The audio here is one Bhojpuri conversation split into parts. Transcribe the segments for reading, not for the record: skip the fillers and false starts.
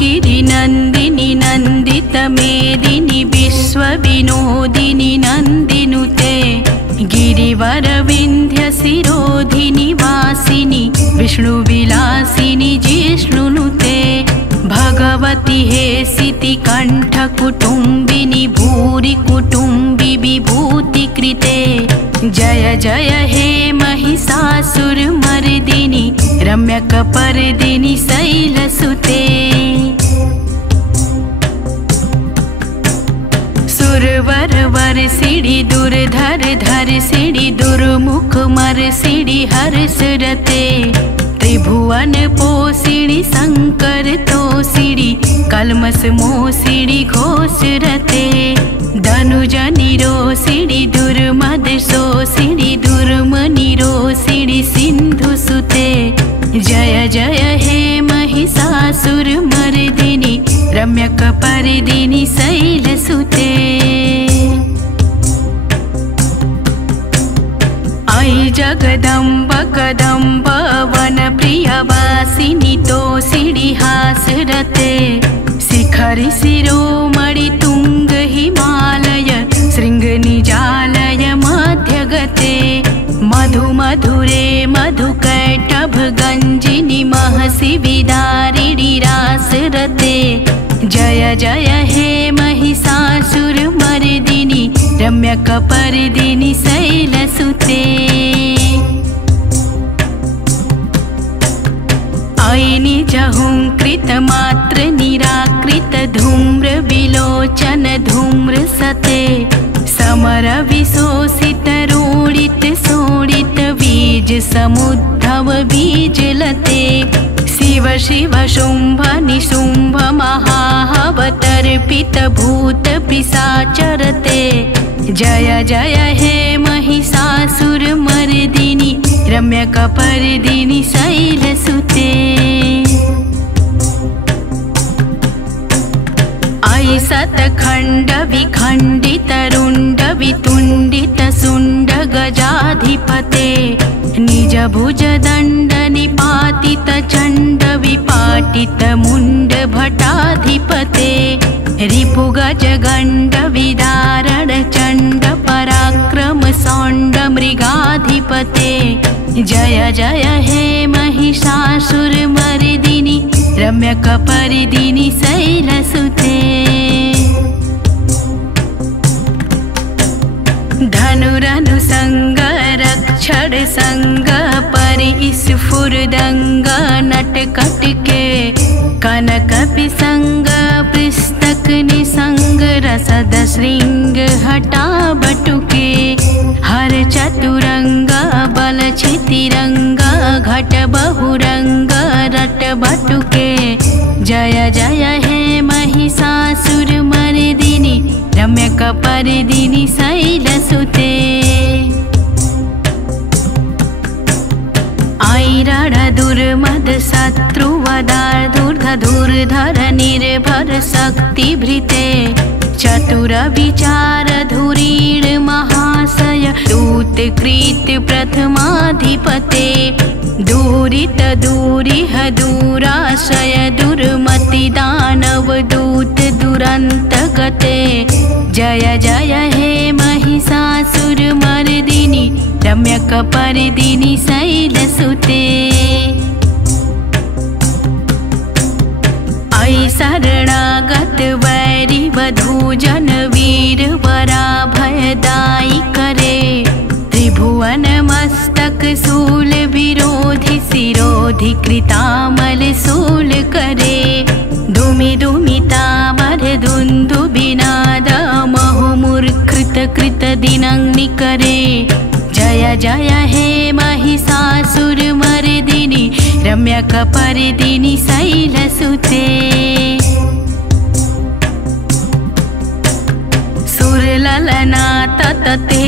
गिरिनन्दिनि नन्दित मेदिनि विश्वविनोदिनि नन्दिनुते गिरिवरविन्ध्य शिरोधिनि वासिनि विष्णुविलासिनि जिष्णुनुते भगवति हेसिति कण्ठकुटुम्बिनि भूरि कुटुम्बि विभूतिकृते जय जय हे महिषासुरमर्दिनि रम्यकपर्दिनि शैलसुते सुरवर वर्षिणि दुर्धर धर्षिणि दुर्मुख मर्षिणि हर्षरते त्रिभुवन पोषिणि शंकर तोषिणि कल्मष मोषिणि घोषरते धनुजनि रोषिणि दुर्मद शोषिणि दुर्मनि रोषिणि सिन्धुसुते जय जय हे महिषासुरमर्दिनि रम्यकपर्दिनि शैलसुते ऐ जगदम्ब कदम्ब वनप्रियवासिनि तोषिणि हासरते शिखरि शिरोमणि तुंग हिमालय शृङ्गनिजालय मध्यगते मधु मधुरे मधुकैटभ गंजिनि महसि विदारिणि रासरते जय जय हे महिषासुरमर्दिनि रम्यकपर्दिनि शैलसुते ऐ निजहुंकृत मात्र निराकृत धूम्र विलोचन धूम्रसते समर विशोषित रोडित शोणित बीज समुद्धव बीजलते शिव शिव शुंभ निशुंभ महाहवतर्पित भूत पिशाचरते जय जय हे महिषासुरमर्दिनि रम्यकपर्दिनि शैलसुते ऐ शतखण्ड विखण्डित रुण्ड वितुण्डित शुण्ड गजाधिपते निज भुज दण्ड निपातित चण्ड विपाटित मुण्ड भटाधिपते रिपु गज गण्ड विदारण चण्ड पराक्रम सौण्ड मृगाधिपते जय जय हे महिषासुरमर्दिनि रम्यकपर्दिनि शैलसुते धनुरनुसंग रक्षण संग परिस्फुरदंग नटकटके कनक पिसंग पुस्तक निसंग रसद श्रृंग हटा बटुके हर चतुरंग बल छितिरंग घट बहुरंग रट बटुके जय जय हे महिषासुरमर्दिनि रम्यकपर्दिनि शैलसुते ऐरण दुर्मद शत्रुवदार्धूर्धर निर्भर शक्तिभृते चतुर विचार धुरीण महाशय दूतकृत प्रथमाधिपते दूरित दूरिह दूराशय दुर्मति दानव दूत दुरंत गते जय जय हे महिषासुरमर्दिनि रम्यकपर्दिनि शैलसुते ऐ शरणागत वैरि वधू जन वीर वरा भयदायी करे त्रिभुवन मस्तक शूल विरोधि शिरोधि कृतामल शूल करे दुमि दुमितामर दुन्दु बिनाद महुमुर्कृत कृत दिनंगि करे जय जय हे महिषासुरमर्दिनि रम्यकपर्दिनि शैलसुते सुरललना ततते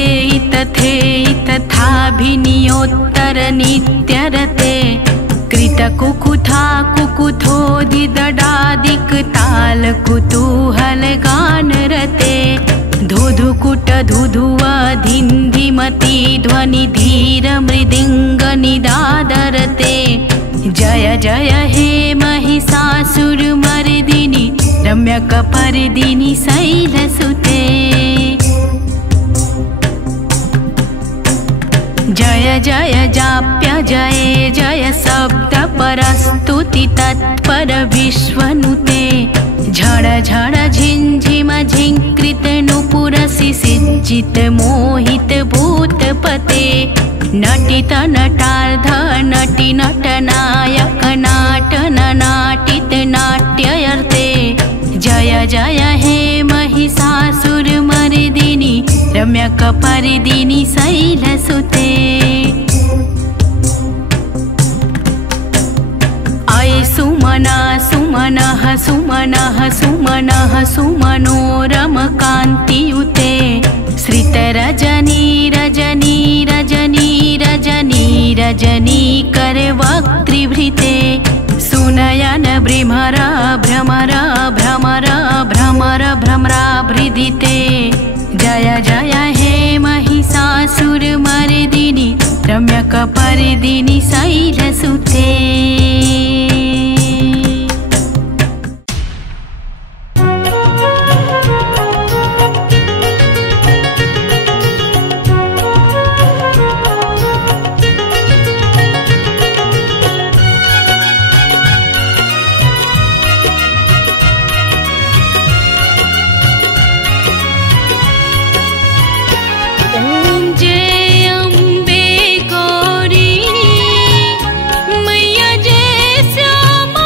तथेति तथाभिनियोत्तर नित्यरते कृत कुकुथा कुकुथोदिदडादिक ताल कुतूहल गान रते धुधुकुट धुधुव धिन्धिमति ध्वनि धीर मृदिंग निदादरते। जय जय हे महिषासुरमर्दिनि रम्यकपर्दिनि शैलसुते। जय जय जाप्य जय जय शब्द परस्तुति तत्पर विश्वनुते। झड़ झड़ झिंझिम झिंकृत नुपुर सिसिचित मोहित भूतपते। नटित नटार्ध नटि नटनायक नाटन नाटित नाट्यर्थे। जय जय हे महिषासुरमर्दिनि रम्यकपर्दिनि शैलसुते। अये सुमना सुमनः सुमनः सुमनः सुमनोरमकान्तियुते। श्रितरजनी रजनी रजनी रजनी रजनी करवक्त्रिभृते। सुनयन भ्रमर भ्रमर भ्रमर भ्रमर भ्रमराभृदिते। जय जय हे महिषासुरमर्दिनि रम्यकपर्दिनि शैलसुते। मैया जय श्यामा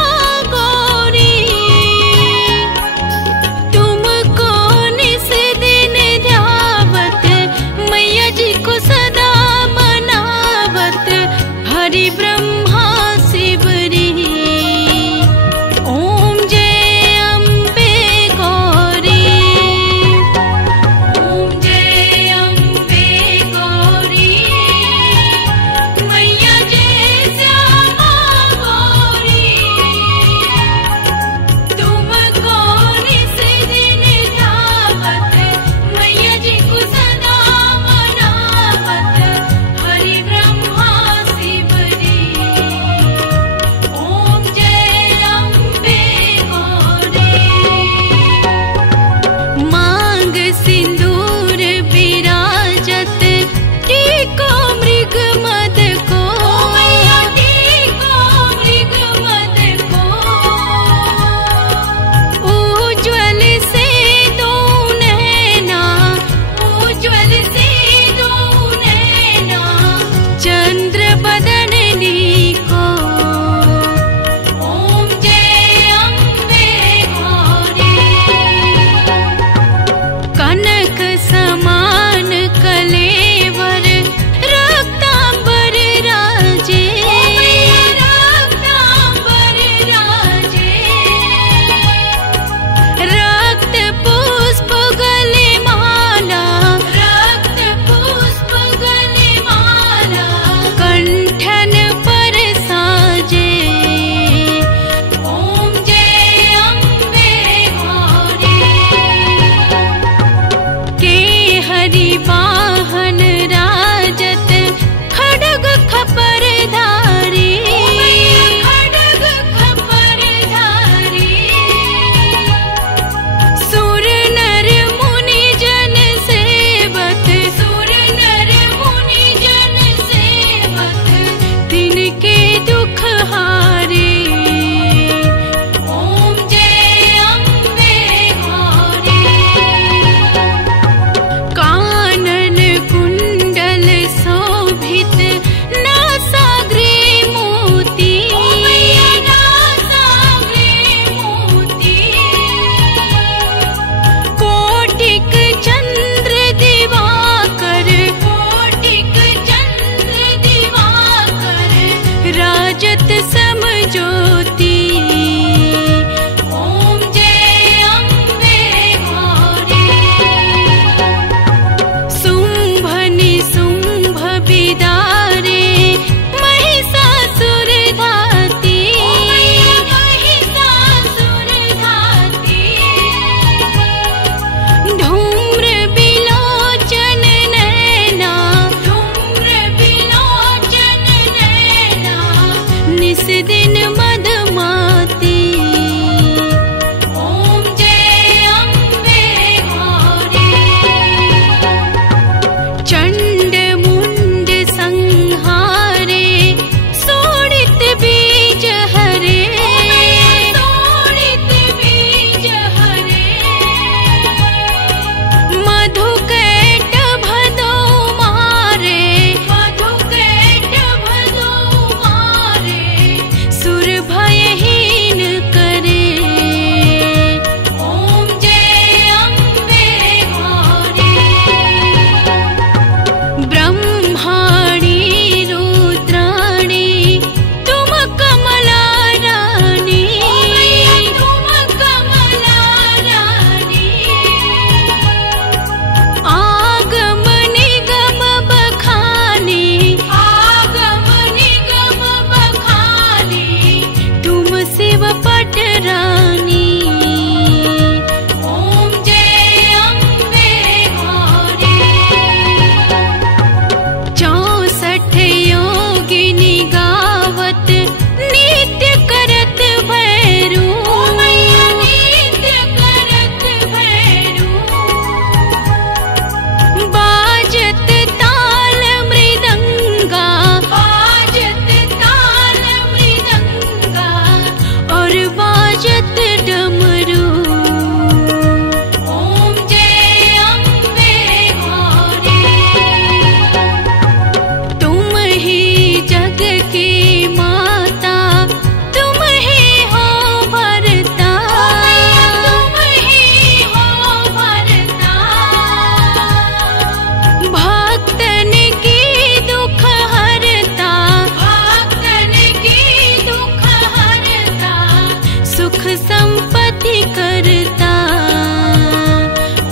संपत्ति करता।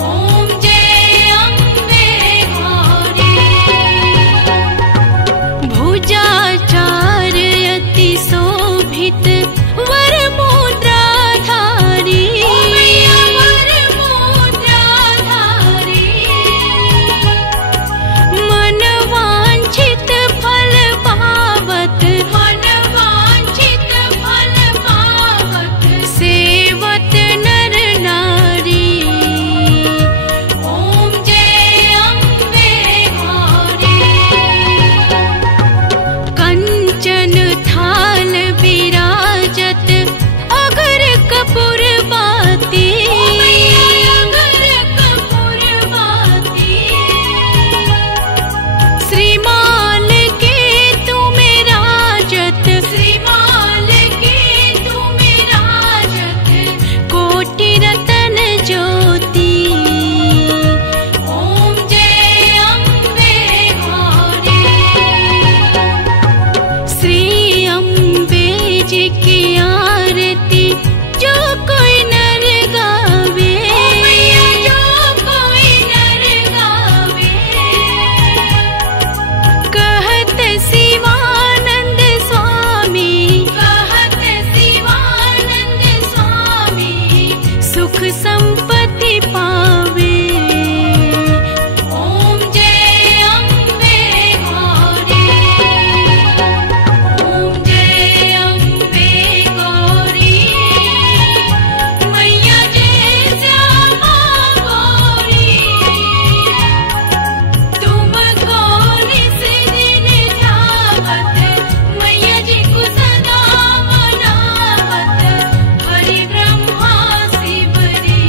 ओम जय अम्बे गौरी। भुजाचार अति शोभित वर मुद्राधारी। वर मुद्राधारी। मन वांछित फल पावत। मन वांछित फल पावत। सेवत नर नारी। ओम जय अम्बे गौरी। कंचन थाल विराजत अगर कपूर बाती। अगर कपूर बाती। श्रीमाल के तुम्हें राजत। श्रीमाल के तुम्हें राजत। कोटि रतन ज्योति। ओम जय अम्बे गौरी। श्री अम्बे जी की आरती जो कोई नर गावे। जो कोई नर गावे। कहत शिवानंद स्वामी। कहत शिवानंद स्वामी। सुख संपत्ति पावे। ओम जय अम्बे गौरी। ओम जय अम्बे गौरी। मैया जय श्यामा गौरी। तुम गौरी से दिन ध्यावत। मैया जी को सदा मनावत। हरि ब्रह्मा शिवरी।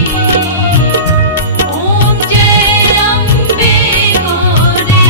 ओम जय अम्बे गौरी।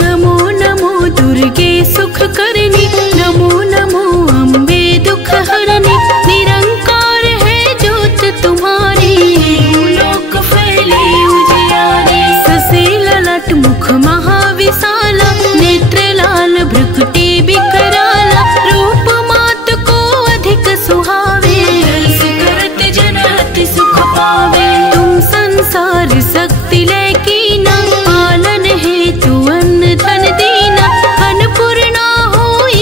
नमो नमो दुर्गे सुख करनी। नमो नमो अम्बे दुख हरनी। निरंकार है ज्योत तुम्हारी। लोक फैले उजियारी। ससे ललाट मुख महाविशाला। नेत्र लाल भ्रुकुटी विकराला। रूप मात को अधिक सुहावे। दर्श करत जन अति सुख पावे। तुम संसार शक्ति लैकीना। पालन हेतु अन्न धन दीना। अन्नपूर्णा होई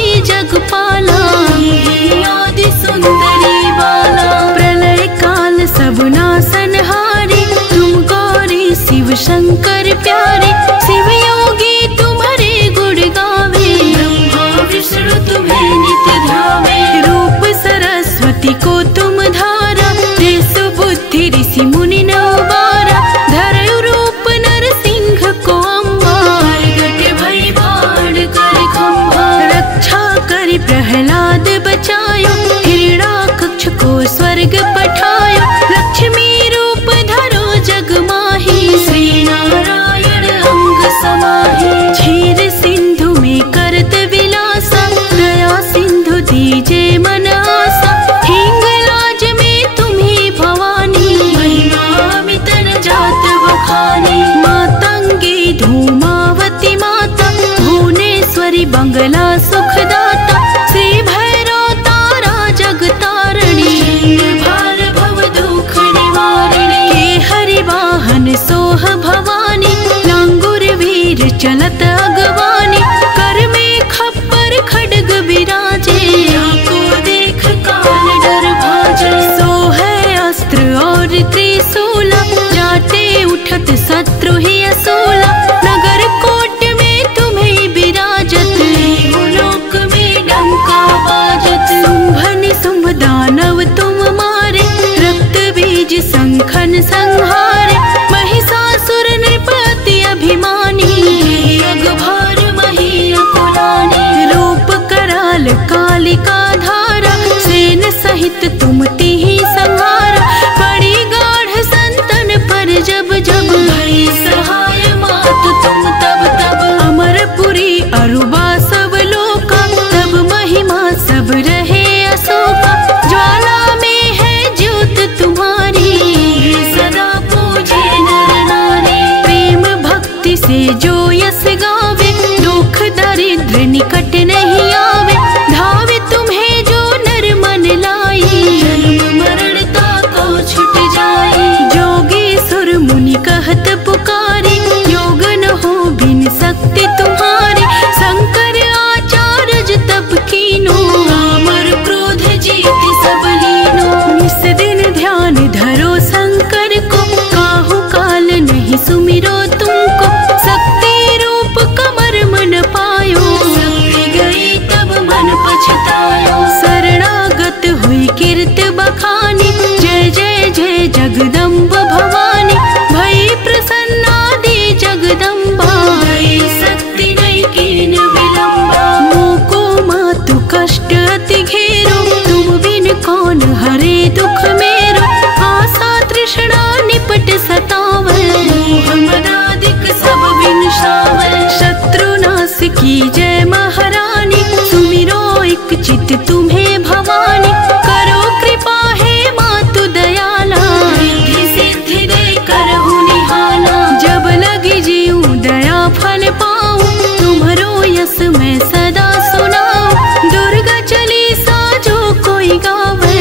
जो यस गावे, दुख दरिद्र निकट नहीं आवे। धावे तुम्हें जो नर मन लाई, जन्म मरणता को छुट जाए। जोगी सुर मुनि कहत पुकारे, योग न हो बिन शक्ति तुम्हारे। शंकर आचार्य तप कीनो, कामर क्रोध जीत सब लीनो। निस दिन ध्यान धरो शंकर को, काहू काल नहीं सुमिरो तुमको। शक्ति रूप कमर मन पायो, शक्ति गई तब मन पछतायो। शरणागत हुई कीर्त बखानी, जय जय जय जगदम्ब भवानी। भई प्रसन्ना दे जगदम्बा, भई शक्ति नहीं कीन विलंबा। मोको मातु कष्ट अति घेरो, तुम बिन कौन हरे दुख मेरो। आशा तृष्णा निपट सतावल, मोह मदादिक सब विनाशावल। शत्रुनाश की जय महारानी, सुमिरो एक चित तुम्हें भवानी। करो कृपा है मातु दयाला, रिद्धि सिद्धि दे करहु निहाला। जब लगी जीऊं दया फल पाऊं, तुम्हारो यस मैं सदा सुनाऊं। दुर्गा चालीसा जो कोई गावे,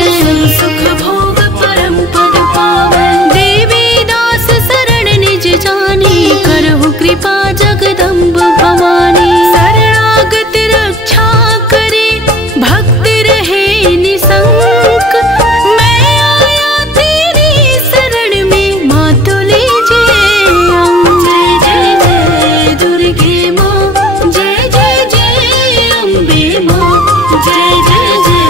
सुख भोग परम पद पावे। देवी दास शरण निज जानी, करहु कृपा जगदम्ब भवानी। शरणागत रक्षा करे, भक्त रहे निशंक। मैं आया तेरी शरण में, मातु लीजे अंग। जय जय जय दुर्गे माँ, जय जय जय अम्बे माँ। जय जय जय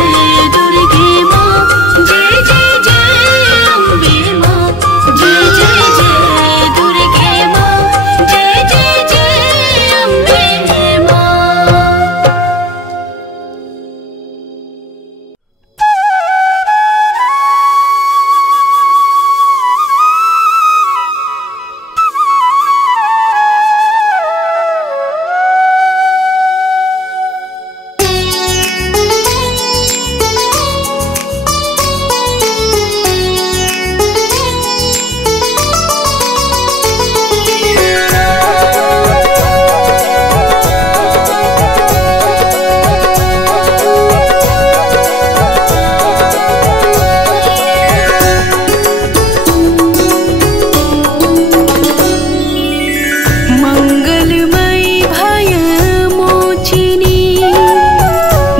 दुर्गे माँ, जय जय जय अम्बे माँ। जय जय जय दुर्गे माँ, जय जय जय अम्बे माँ। मंगलमयी भय मोचिनी,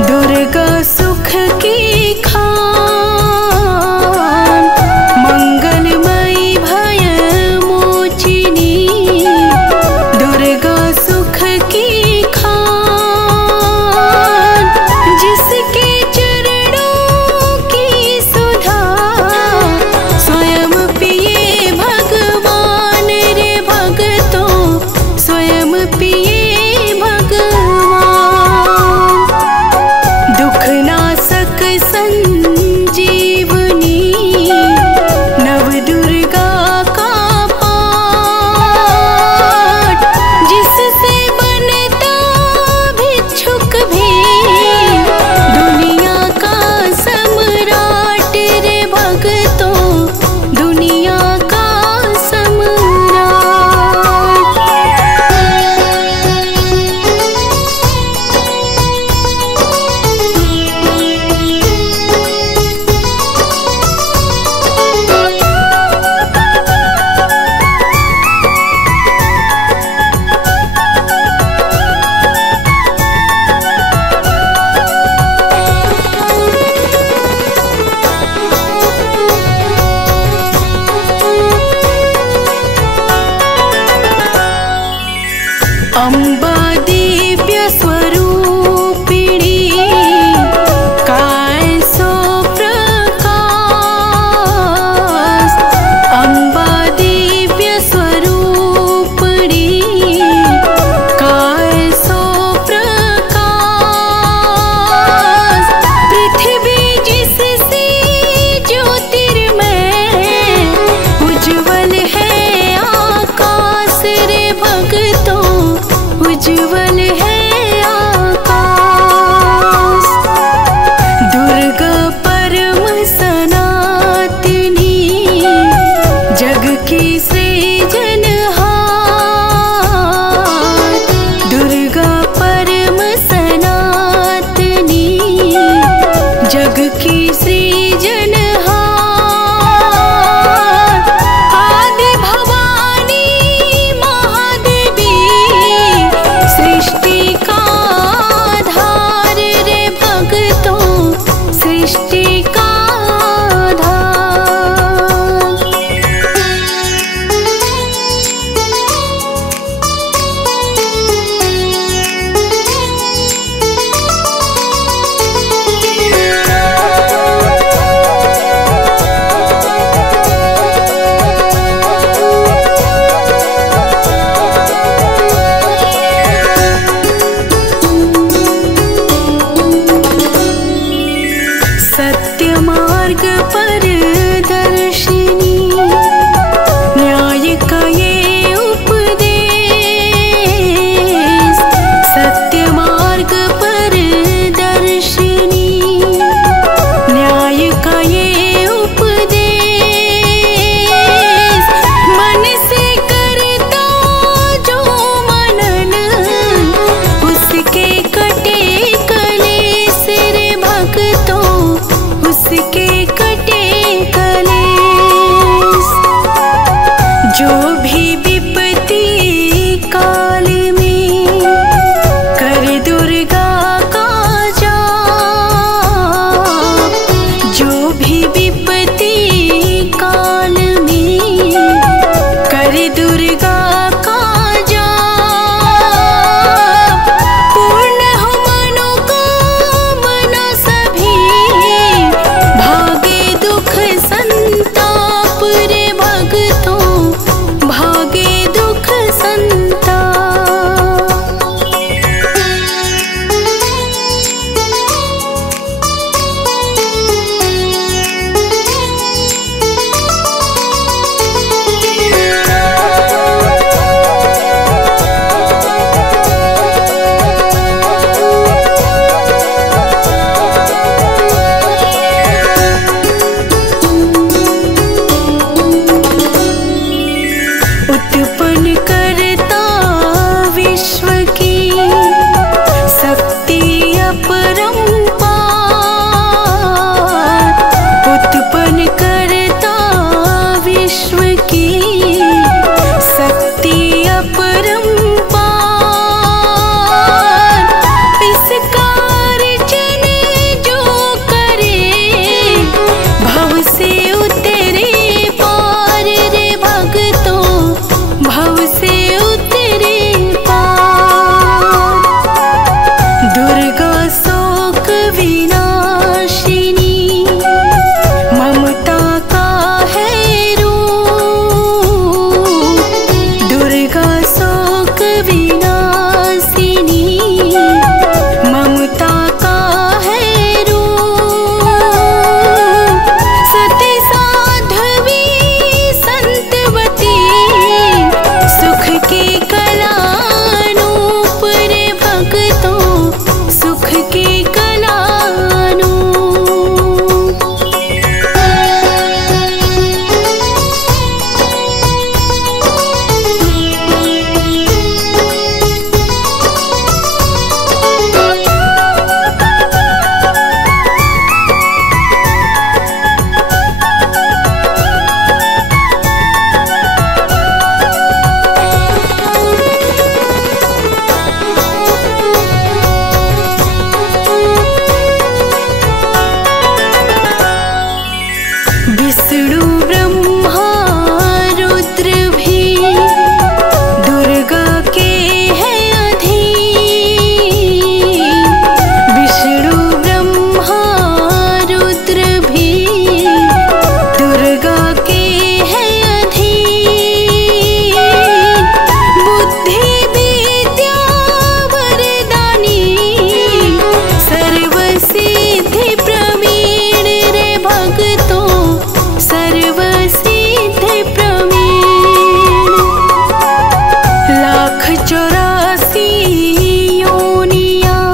दुर्गा सुख की खान। मंगलमयी भय मोचिनी, दुर्गा सुख की खान। जिसके चरणों की सुधा, स्वयं पिए भगवान रे भगतों। स्वयं पिए भगवान, दुख नाशक संजीवनी। नव दुर्गा का पाठ, जिससे बनता भिक्षुक भी, दुनिया का सम्राट रे भगतों। दुनिया का सम्राट। अम्बा दिव्य स्वरूपिणी, काय सो प्रकाश। अम्बा दिव्य स्वरूपिणी, काय सो प्रकाश। पृथ्वी जिससे ज्योतिर्मय, उज्ज्वल है आकाश रे भगतों। उज्ज्वल है आकाश। दुर्गा परम सनातनी, जग की सृजनहार। 84 योनियां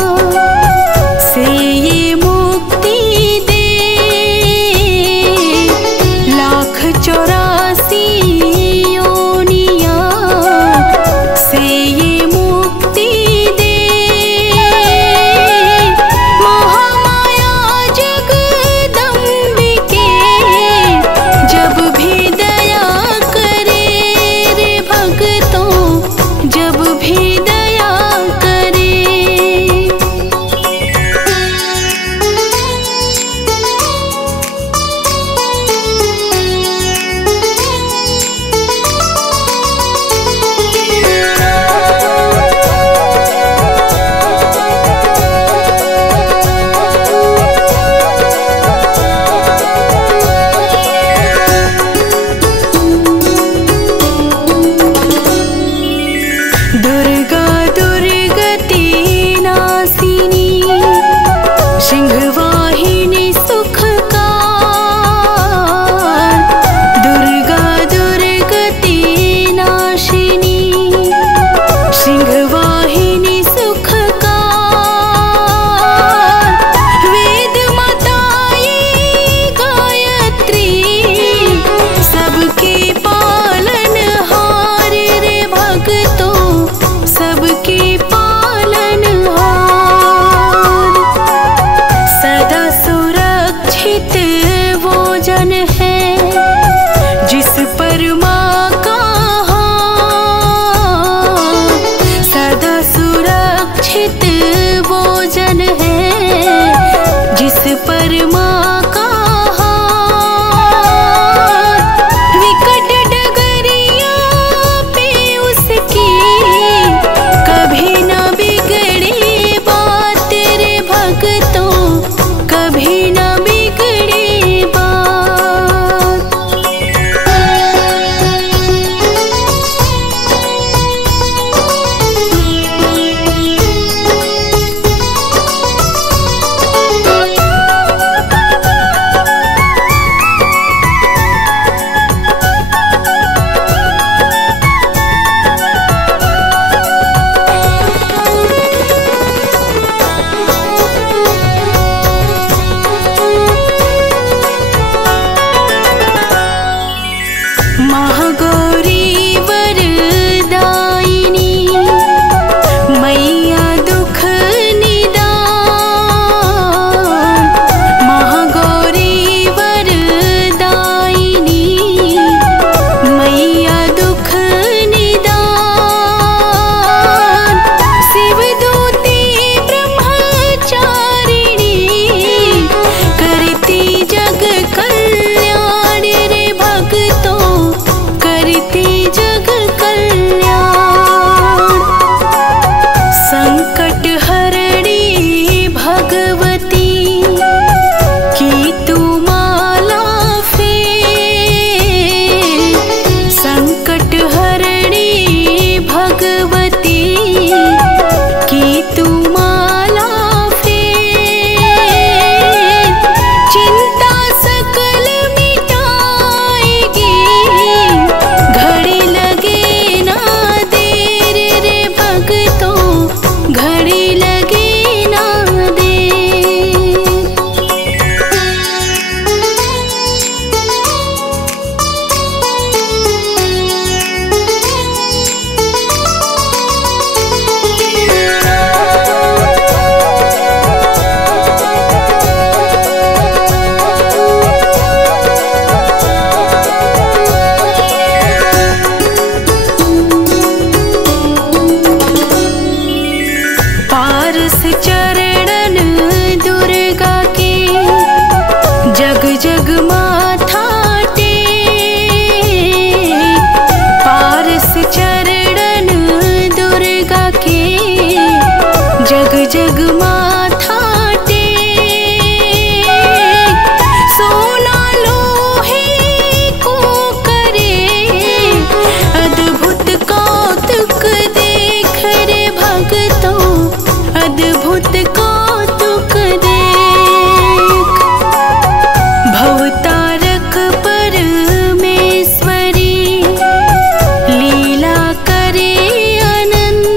से ये मुक्ति दे, 184 योनियां से ये मुक्ति दे। महामाया जगदम्बिके जब भी दया करे रे भक्तों, जब भी दया करे। दुर्गा दुर्गति नासिनी, सिंहवाहिनी सुखकार। दुर्गा दुर्गति नाशिनी, सिंहवाहिनी सुखकार। वेद माताये गायत्री, सबके पालनहार रे भक्तों, सबके पालनहार। सदा सुरक्षित वो जन है जिस पर माँ का हाथ। सदा सुरक्षित वो जन है जिस पर माँ का हाथ। विकट डगरिया पे उसकी कभी न बिगड़े बात रे भक्तों, कभी न बिगड़े बात। महागौरी वरदायिनी, मैया दुख निदान। महागौरी वरदायिनी, मैया दुख निदान। शिवदूती ब्रह्मचारिणी, करती जग कल्याण रे भक्तों, करती जग कल्याण। संकट हरणी भगवती की तू माला फेर। संकट हरणी भगवती की तू माला फेर। चिंता सकल मिटाएगी, घड़ी लगे ना देर रे भक्तों, घड़ी लगे ना देर। पारस चरणन दुर्गा के, जग जग माथा टेक। पारस चरणन दुर्गा के, जग जग माथा टेक। सोना लोहे को करे अद्भुत कौतुक देख रे भक्तों, अद्भुत कौतुक देख। भवतारक परमेश्वरी, लीला करे अनंत।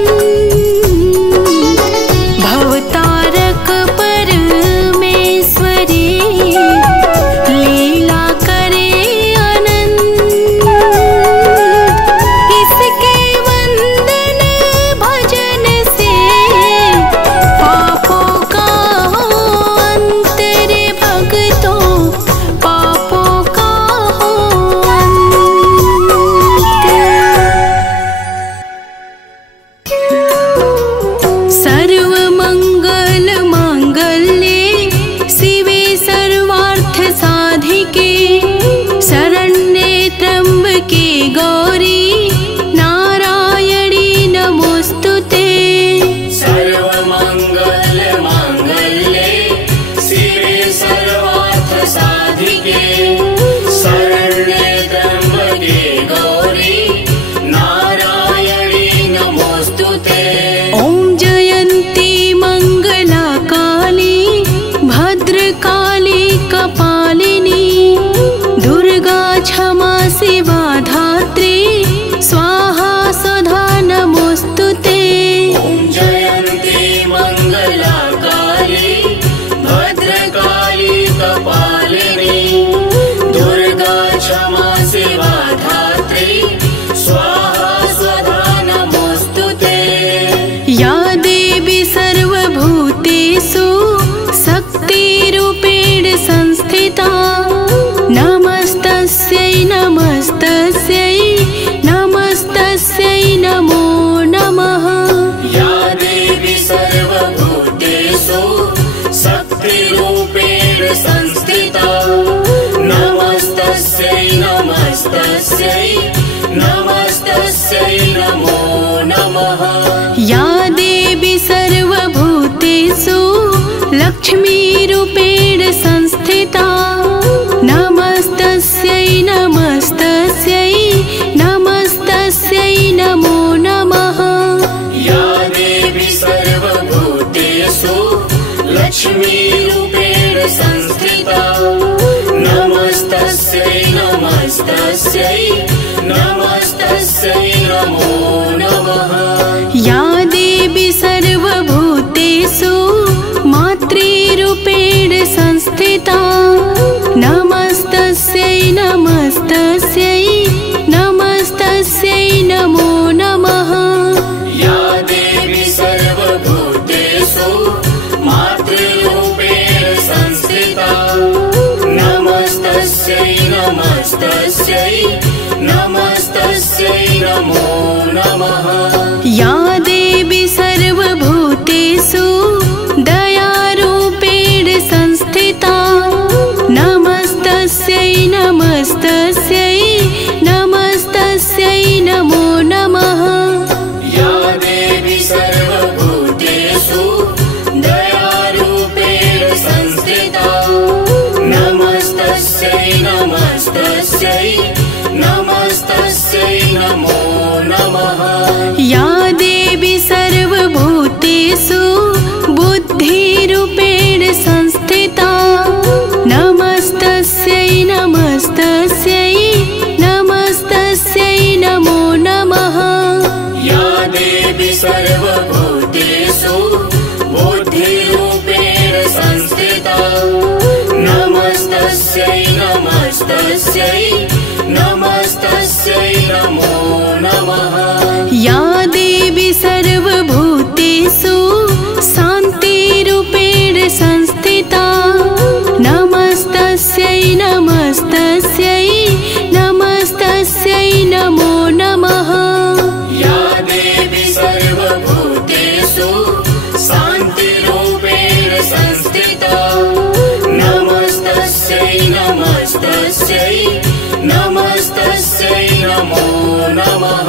भूतेषु शक्तिरूपेण संस्थिता नमस्तस्यै नमस्तस्यै नमस्तस्यै नमो नमः। या देवी सर्वभूतेषु शक्तिरूपेण संस्थिता नमस्तस्यै नमस्तस्यै नमस्तस्यै नमो नमः। या देवी सर्वभूतेषु लक्ष्मीरूपेण संस्थिता नमस्तस्यै नमस्तस्यै नमस्तस्यै नमो नमः। या देवी सर्वभूतेषु लक्ष्मीरूपेण संस्थिता नमस्तस्यै नमस्तस्यै नमस्तस्यै नमो नमः। या देवी सर्वभूतेषु मातृरूपेण संस्थिता नमस्तस्यै नमस्तस्यै नमस्तस्यै नमो नमः। या देवी सर्वभूतेषु मातृरूपेण संस्थिता नमस्तस्यै नमस्तस्यै नमस्तस्यै नमो नमः। या देवी सर्वभूतेषु दयारूपेण संस्थिता नमस्तस्यै नमस्तस्यै नमस्तस्यै नमो नमः। या देवी सर्वभूतेषु दयारूपेण संस्थिता नमस्तस्यै नमस्तस्यै नमस्तस्यै नमो नमः। या देवी सर्वभूतेषु बुद्धिरूपेण संस्थिता नमस्तस्यै नमस्तस्यै नमस्तस्यै नमो नमः। या देवी सर्वभूतेषु बुद्धिरूपेण संस्थिता नमस्तस्यै नमस्तस्यै नमस्तस्यै नमो नमः। या देवी सर्वभूतेषु शान्तिरूपेण संस्थिता नमस्तस्यै नमस्तस्यै नमस्तस्यै नमो नमः। या देवी सर्वभूतेषु शान्तिरूपेण संस्थिता नमस्तस्यै नमस्तस्यै नमस्तस्यै नमो नमः।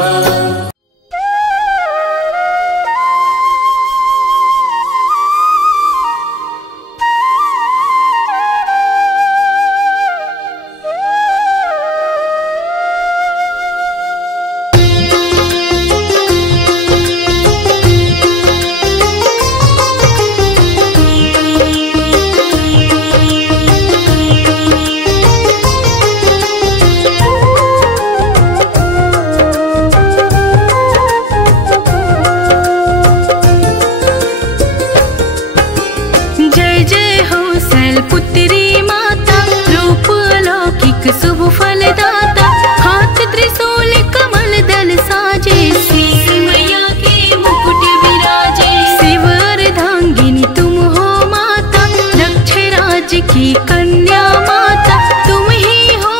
शुभ फलदाता हाथ त्रिशूल कमल दल साजे शीश मैया के मुकुट विराजे। शिव अर्धांगिनी तुम हो माता दक्ष राज की कन्या माता तुम ही हो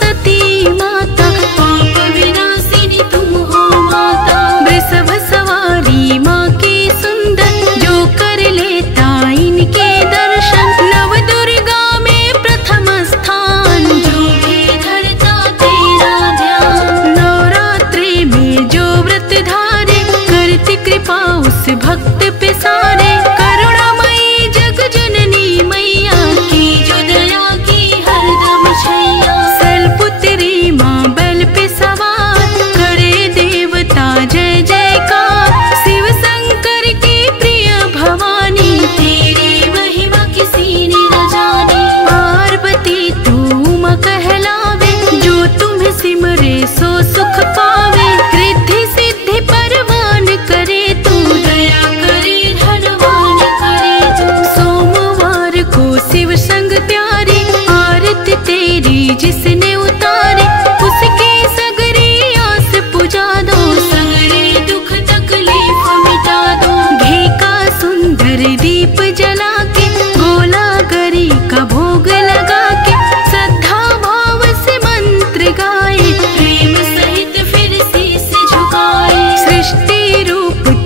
सती माता पाप विनाशिनी तुम हो माता। वृषभ सवारी माँ की सुंदर जो कर लेता इनके दर्शन नव दुर्गा में प्रथम स्थान जो भी धरता तेरा ध्यान। नवरात्रि में जो व्रत धारे करती कृपा उस भक्त पे सारे। करुणामयी जग जननी मैया की जो दया की हरदम छैया। शैलपुत्री माँ बैल पे सवार करे देवता जय जयकार। शिव शंकर की प्रिय भवानी तेरी महिमा किसी ने न जानी। पार्वती तू उमा कहलावे जो तुम्हें सिमरे सो सुख पावे। रिद्धि सिद्धि परवान करे तू दया कर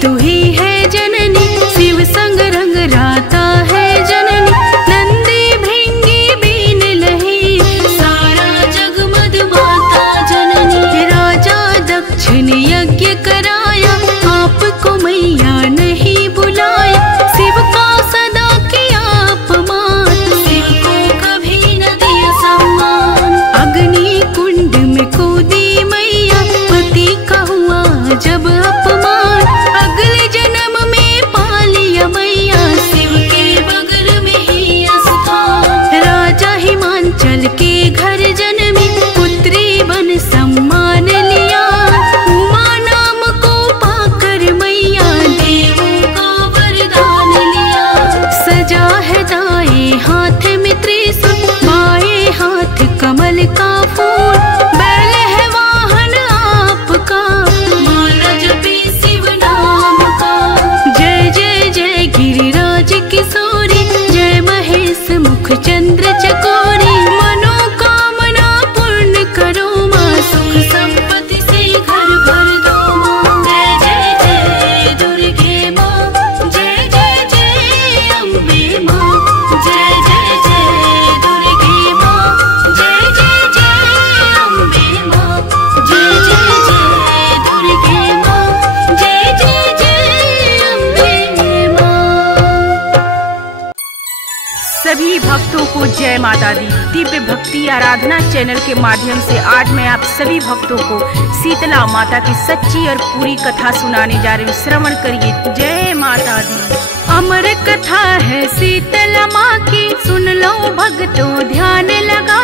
तू ही है जननी, शिव संग रंग राता है जननी। नंदी भृंगी बीन लही, सारा जग मद माता जननी। राजा दक्ष ने यज्ञ कराया, आपको मैया नहीं बुलाया। शिव का सदा किया अपमान, शिव को कभी न दिया सम्मान। अग्नि कुंड में कूदी मैया, पति का हुआ जब अपमान। अगले जन्म में पा लिया मैया, शिव के बगल में ही स्थान। राजा हिमांचल के घर जन्मी, पुत्री बन सम्मान लिया। उमा नाम को पाकर मैया, देवों का वरदान लिया। सजा है दाएं हाथ में त्रिशूल, बाएं हाथ कमल का फूल। बैल है वाहन आपका, माला जपे शिव नाम का। जय जय जय गिरिराज किशोरी, जय महेश मुख चंद्र चकोरी। मनोकामना पूर्ण करो माँ, सुख संपत्ति से घर भर दो माँ। जय जय जय दुर्गे माँ, जय जय जय अम्बे माँ। जय जय जय दुर्गे माँ, जय जय जय अम्बे माँ। जय जय जय दुर्गे माँ, जय जय जय अम्बे माँ। सभी भक्तों को जय माता दी। दिव्य भक्ति आराधना चैनल के माध्यम से आज मैं आप सभी भक्तों को शीतला माता की सच्ची और पूरी कथा सुनाने जा रही हूँ। श्रवण करिए। जय माता दी। अमर कथा है शीतला माँ की, सुन लो भक्तों ध्यान लगा।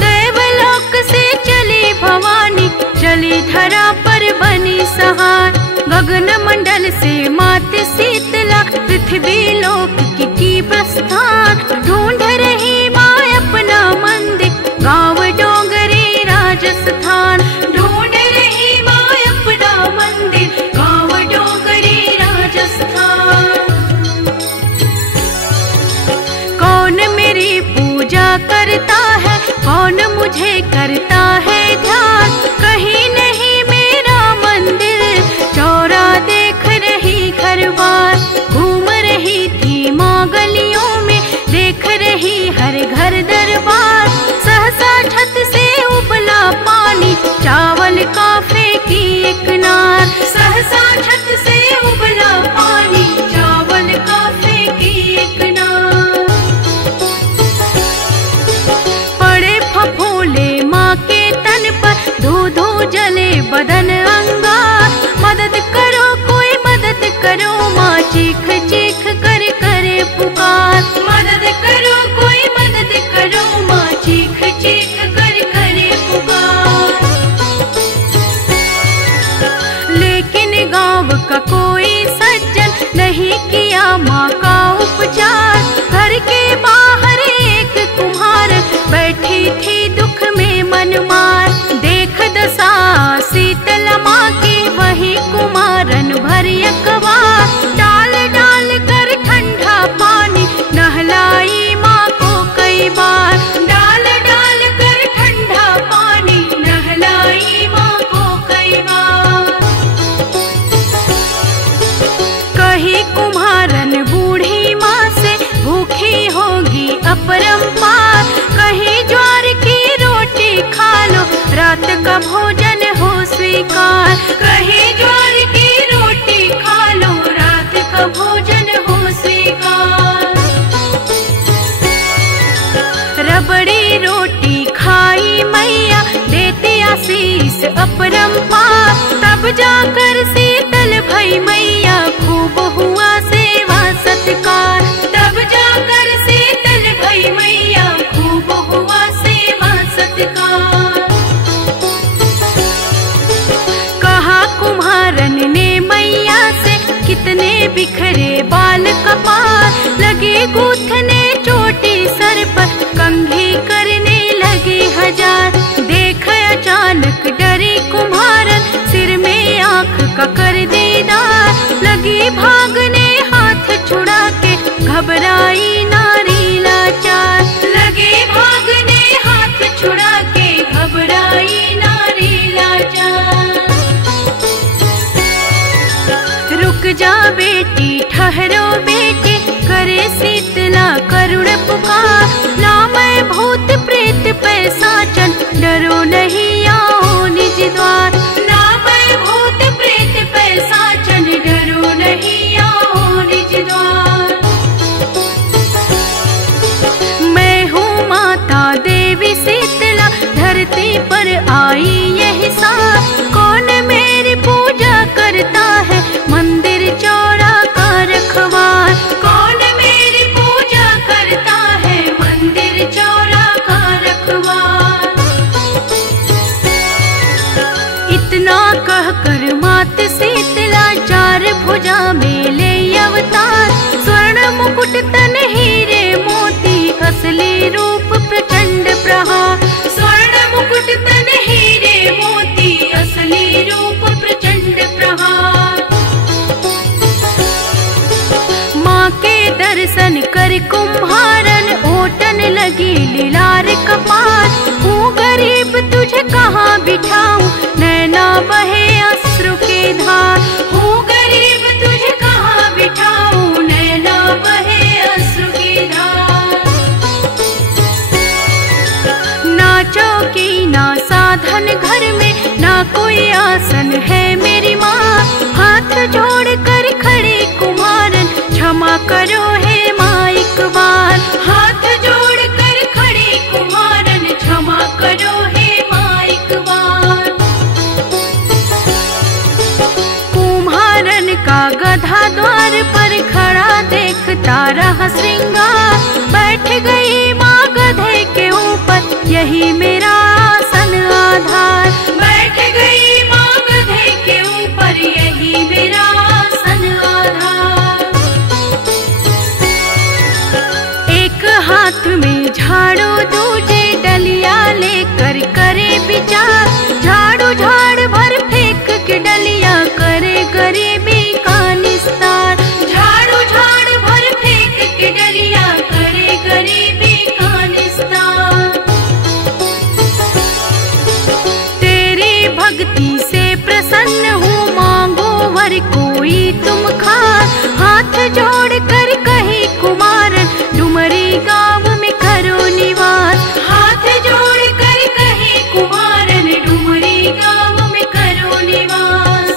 देवलोक से चली भवानी, चली धरा पर बनी सहाय। गगन मंडल से मात शीतला, पृथ्वी लोक की प्रस्थान। ढूंढ रही माँ अपना मंदिर, गाँव डोंगरी राजस्थान। ढूंढ रही माँ अपना मंदिर, गाँव डोंगरी राजस्थान। कौन मेरी पूजा करता है, कौन मुझे करता है ध्यान। कहीं नहीं मेरा मंदिर, चौरा देख रही घर बार। घूम रही थी माँ गलियों में, देख रही हर घर दरबार। सहसा छत से उबला पानी, चावल का फेंकी एक नार। सहसा छत से उबला पानी, चावल का फेंकी एक नार। पड़े फफोले माँ के तन पर, धो धो जले बदन अंगार। मदद करो कोई मदद करो माँ, चीख चीख कर करे पुकार। मदद करो कोई मदद करो माँ, चीख चीख कर करे पुकार। लेकिन गांव का कोई सज्जन नहीं किया माँ का उपचार। घर के बाहर एक कुम्हार बैठी थी दुख में मन मार। देख दशा शीतला माँ की, वही कुमारन भर अखबार। डाल डाल कर ठंडा पानी, नहलाई माँ को कई बार। डाल डाल कर ठंडा पानी, नहलाई माँ को कई बार। कही कुम्हारन बूढ़ी माँ से, भूखी होगी अपरंपार। कहीं ज्वार की रोटी खा लो, रात का भोजन हो स्वीकार। कहीं ज्वार की रोटी खा लो, रात का भोजन हो स्वीकार। रबड़ी रोटी खाई मैया, देती आशीष अपरंपार। तब जाकर शीतल भई मैया, खूब हुआ सेवा सत्कार। तब जाकर शीतल भई मैया, खूब हुआ सेवा सत्कार। कहा कुम्हारन ने मैया से, कितने बिखरे बाल कपार। लगे गूथने चोटी सर पर, कंघी करने लगे हजार। देख अचानक डरी कुम्हारन, सिर में आँख का कर दीदार। लगी भागने हाथ छुड़ा के, घबराई नारी लाचार। लगे भागने हाथ छुड़ा के, घबराई नारी लाचार। रुक जा बेटी ठहरो बेटी, करे शीतला करुण पुकार। ना मैं भूत प्रेत पैसाचन, डरो नहीं आओ निज द्वार। ना मैं भूत प्रेत पैसाचन, डरो नहीं आओ निज द्वार। मैं हूँ माता देवी शीतला, धरती पर आई यही साथ। कौन मेरी पूजा करता है, मंदिर चौरा का रखवार। कौन मेरी पूजा करता है, मंदिर चौरा का रखवार। इतना कह कर मात शीतला, चार भुजा में ले अवतार। स्वर्ण मुकुट तन हीरे मोती, असली रूप प्रचंड प्रहार। स्वर्ण मुकुट तन हीरे मोती, असली रूप प्रचंड प्रहार। माँ के दर्शन कर कुम्हारन, ओटन लगी लीलार कपार। हूँ गरीब तुझे कहाँ बिठाऊं, नैना बहे अश्रु के धार। हूँ गरीब तुझे कहाँ बिठाऊं, नैना बहे अश्रु की धार। ना चौकी ना साधन घर में, ना कोई आसन है मेरी माँ। हाथ जोड़ कर खड़े कुम्हारन, क्षमा करो हे माँ एक बार। हाथ जोड़ कर खड़े कुम्हारन, क्षमा करो हे माँ एक बार। कुम्हारन का गधा द्वार पर खड़ा देखता रहा श्रृंगार। बैठ गई माँ गधे के ऊपर, यही मेरा आसन आधार। बैठ गई माँ गधे के ऊपर, यही मेरा आसन आधार। एक हाथ में झाड़ू दूजे डलिया लेकर करे विचार। झाड़ू झाड़ भर फेंक के डलिया, करे गरीबी का निस्तार। झाड़ू झाड़ भर फेंक के डलिया, करे गरीबी का निस्तार। तेरी भक्ति से प्रसन्न हूँ, मांगो वर कोई तुम खार। हाथ जोड़ कर कही कुमारन, डुमरी गाँव में करो निवास। हाथ जोड़ कर कही कुमारन, डुमरी गाँव में करो निवास।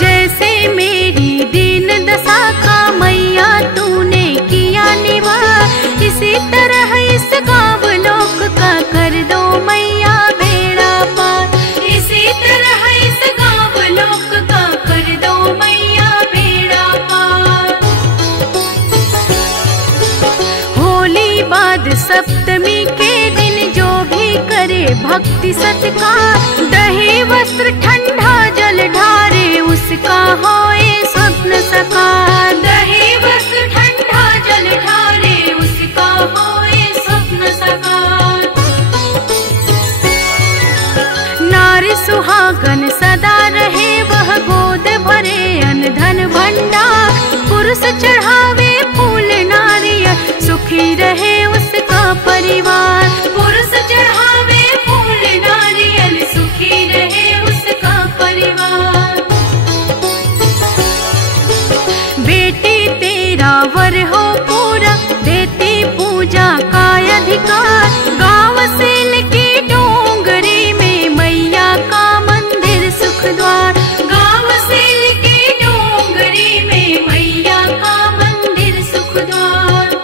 जैसे मेरी दीन दशा का मैया तूने किया निवार, इसी तरह इस गाँव लोक का कर दो मैया बेड़ा पार। इसी तरह इस गाँव लोक का कर दो मैया बेड़ा पार। होली बाद सप्तमी के दिन, जो भी करे भक्ति सत्कार। दही वस्त्र ठंडा जल ढारे, उसका होए स्वप्न साकार। दही वस्त्र ठंडा जल ढारे, उसका होए स्वप्न साकार। नारी सुहागन सदा रहे, वह गोद भरे अन्न धन भंडार। पुरुष चढ़ावे फूल नारियल, सुखी रहे उसका परिवार। पुरुष चढ़ावे फूल नारियल, सुखी रहे उसका परिवार। बेटी तेरा वर हो पूरा, देती पूजा का अधिकार। गाँव सेल की डोंगरी में, मैया का मंदिर सुख द्वार। गाँव सेल की डोंगरी में, मैया का मंदिर सुख द्वार।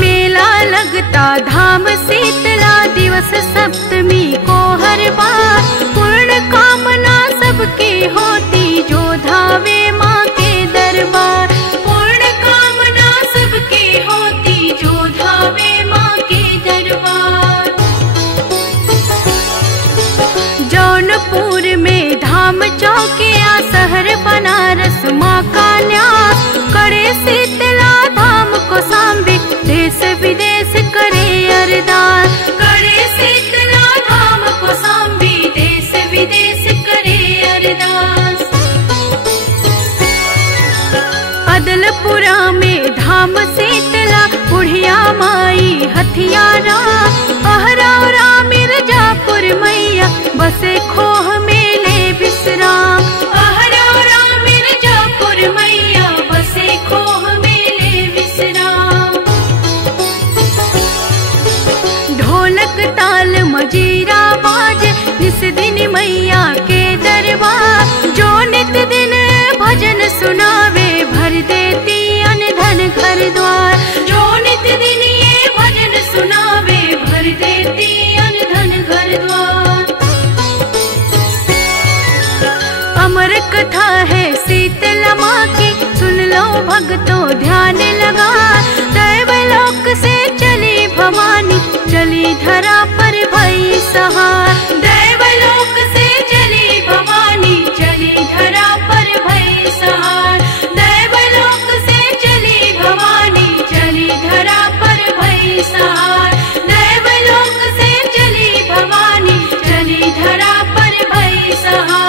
मेला लगता धाम शीतला, दिवस सप्तमी को हर बार। पूर्ण कामना सबकी होती, जो धावे माँ के दरबार। पूर्ण कामना सबकी होती, जो धावे माँ के दरबार। जौनपुर में धाम चौकिया, शहर बनारस माँ का न्यास। करे शीतला धाम को सांबे, देश विदेश करे अरदास। करे शीतला धाम को सांबे, देश विदेश करे अरदास। अदलपुरा में धाम शीतला, बुढ़िया माई हथियारा। अहरौरा मिर्जापुर मैया, बसे खोह मेले विश्राम। अहरौरा मिर्जापुर मैया बसे खोह मेले विश्राम। ढोलक ताल मजीरा बाज निस दिन मैया के दरबार। जो नित दिन भजन सुनावे भर देती अन धन घर द्वार। जो नित दिन ये भजन सुनावे भर देती अन धन घर द्वार। अमर कथा है शीतला माँ की सुन लो भक्तों ध्यान लगा। दैवलोक से चली भवानी चली धरा पर भई सहार। दैवलोक से चली भवानी चली धरा पर भई सहार। दैवलोक से चली भवानी चली धरा पर भई सहार। दैवलोक से चली भवानी चली धरा पर भई सहार।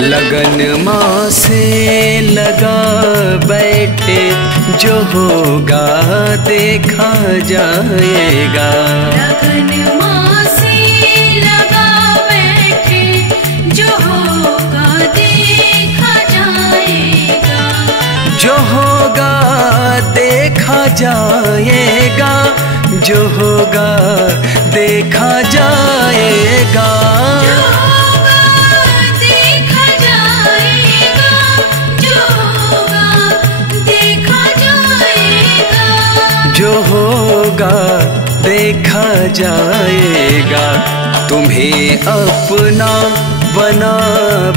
लगन माँ से लगा बैठे, जो होगा देखा जाएगा। लगन माँ से लगा बैठे, जो होगा देखा जाएगा। जो होगा देखा जाएगा, जो होगा देखा जाएगा। जो होगा देखा जाएगा, तुम्हें अपना बना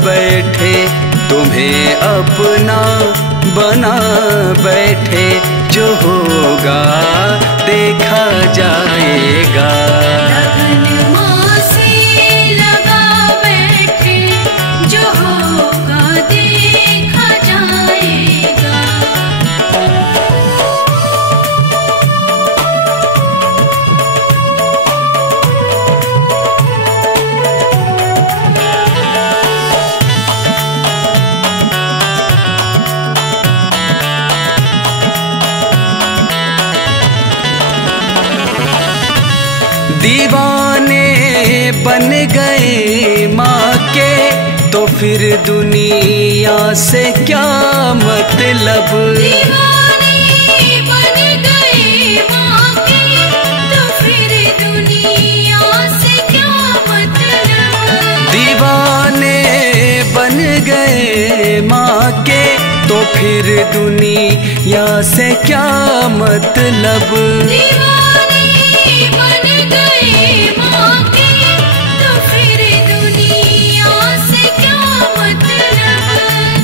बैठे, तुम्हें अपना बना बैठे, जो होगा देखा जाएगा। लगन माँ से लगा बैठे, जो होगा देखा जाएगा। दीवाने बन गए माँ के, तो फिर दुनिया से क्या मतलब। दीवाने बन गए माँ के, तो फिर दुनिया से क्या मतलब। दीवाने बन गए माँ के, तो फिर दुनिया से क्या मतलब।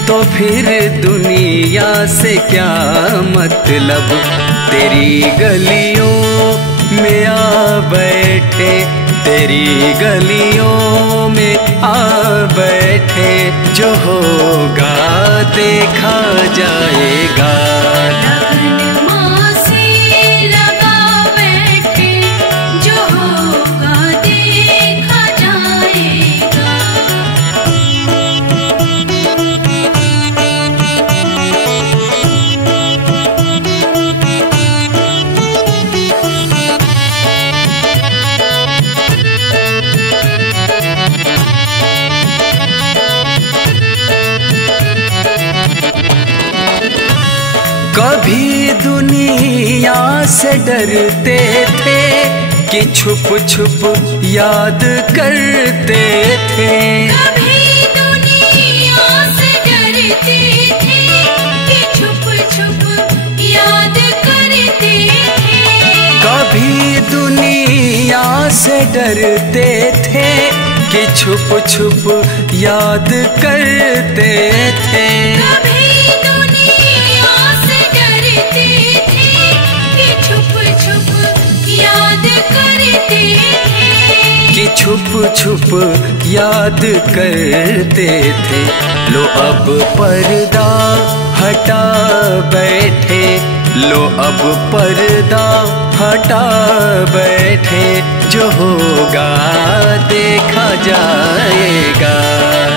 तो फिर दुनिया से क्या मतलब। तेरी गलियों में आ बैठे, तेरी गलियों में आ बैठे, जो होगा देखा जाएगा। लगन माँ से लगा बैठे, जो होगा देखा जाएगा। कभी दुनिया से डरते थे कि छुप छुप याद करते थे। कभी दुनिया से डरते थे कि छुप छुप याद करते थे। कभी दुनिया से डरते थे कि छुप छुप याद करते थे। कि छुप छुप याद करते थे। लो अब पर्दा हटा बैठे, लो अब पर्दा हटा बैठे, जो होगा देखा जाएगा।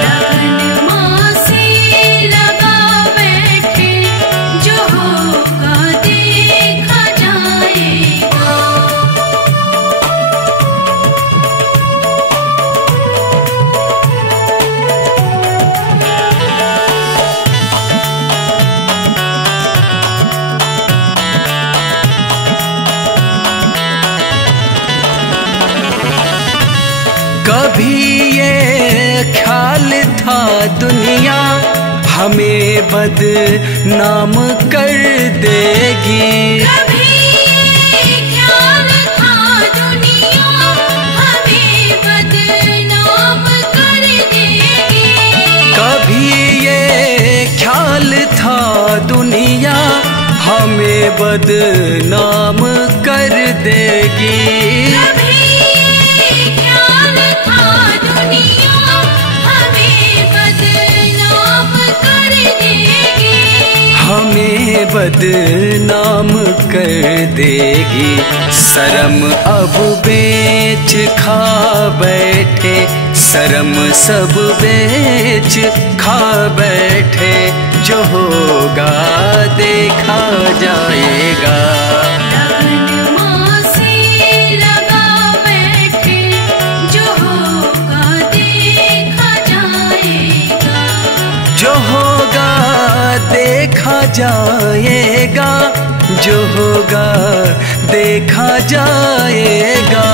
लगन माँ से लगा बैठे, जो होगा देखा जाएगा। कभी ये ख्याल था दुनिया हमें बदनाम कर देगी। कभी ये ख्याल था दुनिया हमें बदनाम कर देगी। कभी ये ख्याल था दुनिया हमें बदनाम कर देगी। हमें बदनाम कर देगी। शर्म अब बेच खा बैठे, शर्म सब बेच खा बैठे, जो होगा देखा जाएगा। लगन माँ से लगा बैठे, जो होगा देखा जाएगा। जो होगा देखा जाएगा, जो होगा देखा जाएगा।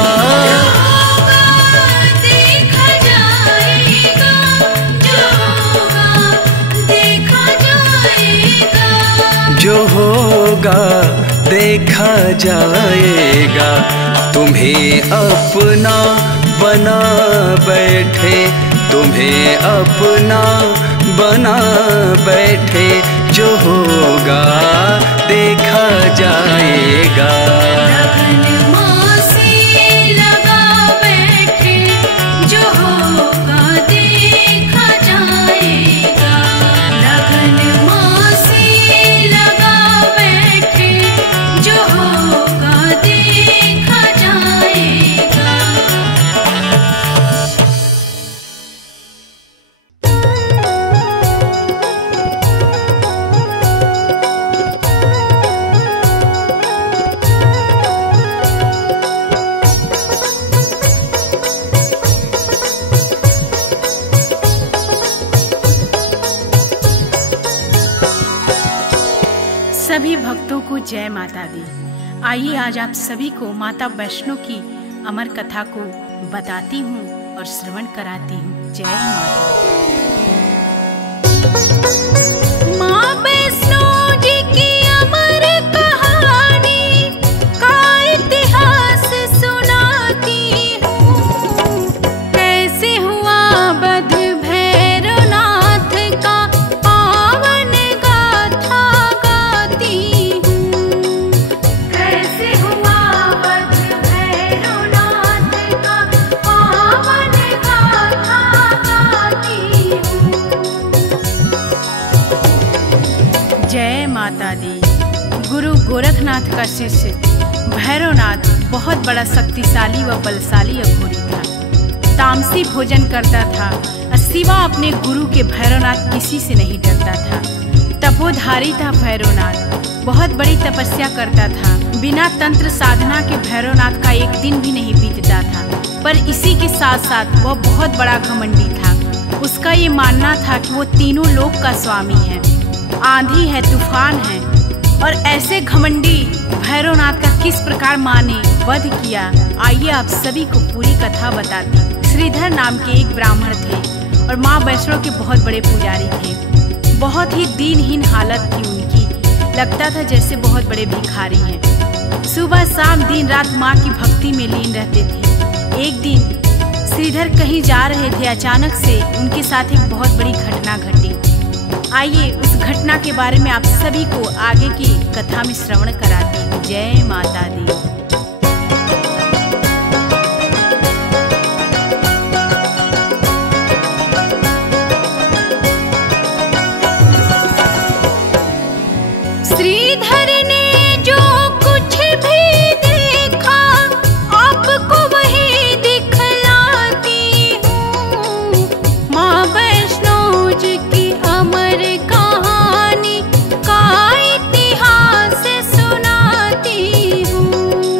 जो होगा देखा जाएगा, तुम्हें अपना बना बैठे, तुम्हें अपना बना बैठे, जो होगा देखा जाएगा। लगन माँ से लगा बैठे, जो होगा देखा जाएगा। लगन माँ से लगा बैठे, जो होगा देखा जाएगा। सभी भक्तों को जय माता दी। आइए आज आप सभी को माता वैष्णो की अमर कथा को बताती हूँ और श्रवण कराती हूँ। जय माता दी। माँ वैष्णो जी की अमर कहानी का इतिहास सुनाती हूँ। कैसे हुआ वध भैरवनाथ का पावन गाथा गाती हूँ। कैसे हुआ वध भैरवनाथ का पावन गाथा गाती हूँ। जय माता दी। गुरु गोरखनाथ का शिष्य भैरवनाथ बहुत बड़ा शक्तिशाली व बलशाली अघोरी था। तामसी भोजन करता था और सिवा अपने गुरु के भैरवनाथ किसी से नहीं डरता था। तपोधारी था भैरवनाथ, बहुत बड़ी तपस्या करता था। बिना तंत्र साधना के भैरवनाथ का एक दिन भी नहीं बीतता था। पर इसी के साथ साथ वह बहुत बड़ा घमंडी था। उसका ये मानना था कि वो तीनों लोक का स्वामी है, आंधी है, तूफान है। और ऐसे घमंडी भैरवनाथ का किस प्रकार माँ ने वध किया, आइए आप सभी को पूरी कथा बताती हूँ। श्रीधर नाम के एक ब्राह्मण थे और माँ वैष्णो के बहुत बड़े पुजारी थे। बहुत ही दीनहीन हालत थी उनकी, लगता था जैसे बहुत बड़े भिखारी हैं। सुबह शाम दिन रात माँ की भक्ति में लीन रहते थे। एक दिन श्रीधर कहीं जा रहे थे, अचानक से उनके साथ एक बहुत बड़ी घटना घटी। आइए उस घटना के बारे में आप सभी को आगे की कथा में श्रवण कराती हूँ। जय माता दी। श्रीधर ने जो कुछ भी देखा, आपको वही दिखलाती हूँ। माँ वैष्णो जी की अमर कहानी का इतिहास सुनाती हूँ।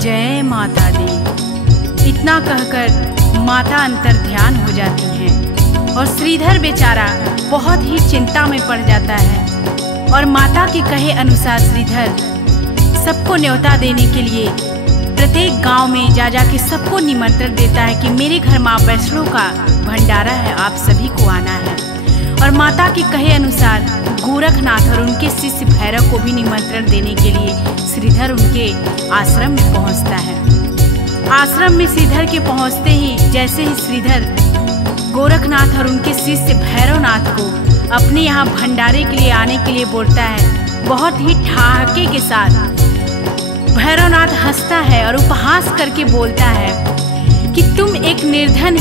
जय माता दी। इतना कहकर माता अंतर ध्यान हो जाती हैं और श्रीधर बेचारा बहुत ही चिंता में पड़ जाता है। और माता के कहे अनुसार श्रीधर सबको न्योता देने के लिए प्रत्येक गांव में जा जा के सबको निमंत्रण देता है कि मेरे घर माँ वैष्णो का भंडारा है, आप सभी को आना है। और माता के कहे अनुसार गोरखनाथ और उनके शिष्य भैरव को भी निमंत्रण देने के लिए श्रीधर उनके आश्रम में पहुंचता है। आश्रम में श्रीधर के पहुंचते ही जैसे ही श्रीधर गोरखनाथ और उनके शिष्य भैरवनाथ को अपने यहाँ भंडारे के लिए आने के लिए बोलता है, बहुत ही ठहाके के साथ भैरवनाथ हंसता है और उपहास करके बोलता है कि तुम एक निर्धन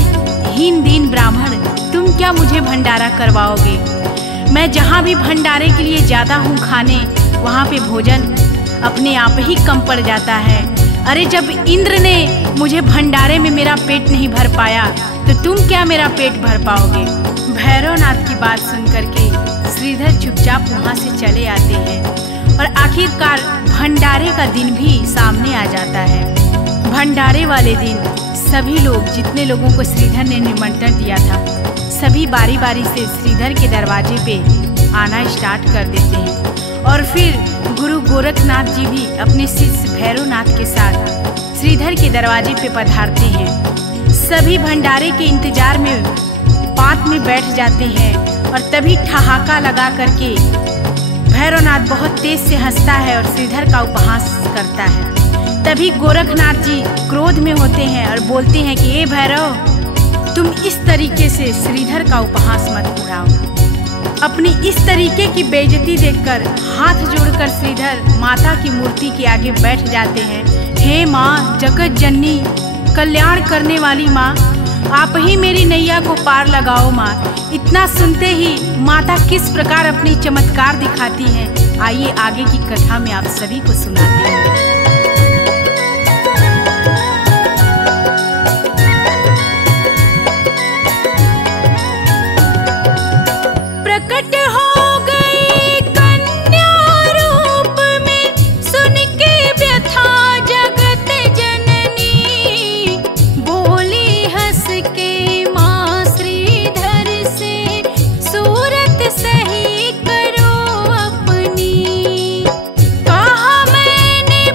हीन दीन ब्राह्मण, तुम क्या मुझे भंडारा करवाओगे? मैं जहाँ भी भंडारे के लिए जाता हूँ खाने, वहाँ पे भोजन अपने आप ही कम पड़ जाता है। अरे जब इंद्र ने मुझे भंडारे में मेरा पेट नहीं भर पाया तो तुम क्या मेरा पेट भर पाओगे? भैरवनाथ की बात सुन करके श्रीधर चुपचाप वहाँ से चले आते हैं और आखिरकार भंडारे का दिन भी सामने आ जाता है। भंडारे वाले दिन सभी लोग, जितने लोगों को श्रीधर ने निमंत्रण दिया था, सभी बारी बारी से श्रीधर के दरवाजे पे आना स्टार्ट कर देते हैं। और फिर गुरु गोरखनाथ जी भी अपने शिष्य भैरवनाथ के साथ श्रीधर के दरवाजे पे पधारते हैं। सभी भंडारे के इंतजार में पात में बैठ जाते हैं और तभी ठहाका लगा करके भैरवनाथ बहुत तेज से हंसता है और श्रीधर का उपहास करता है। तभी गोरखनाथ जी क्रोध में होते हैं और बोलते हैं कि ए भैरव, तुम इस तरीके से श्रीधर का उपहास मत उड़ाओ। अपनी इस तरीके की बेइज्जती देखकर हाथ जोड़कर श्रीधर माता की मूर्ति के आगे बैठ जाते हैं। हे माँ, जगत जननी, कल्याण करने वाली माँ, आप ही मेरी नैया को पार लगाओ माँ। इतना सुनते ही माता किस प्रकार अपनी चमत्कार दिखाती हैं, आइए आगे की कथा में आप सभी को सुनाते हैं। प्रकट हो गई कन्या रूप में, सुन के व्यथा जगत जननी, बोली हंस के माँ श्रीधर से, सूरत सही करो अपनी। कहा मैंने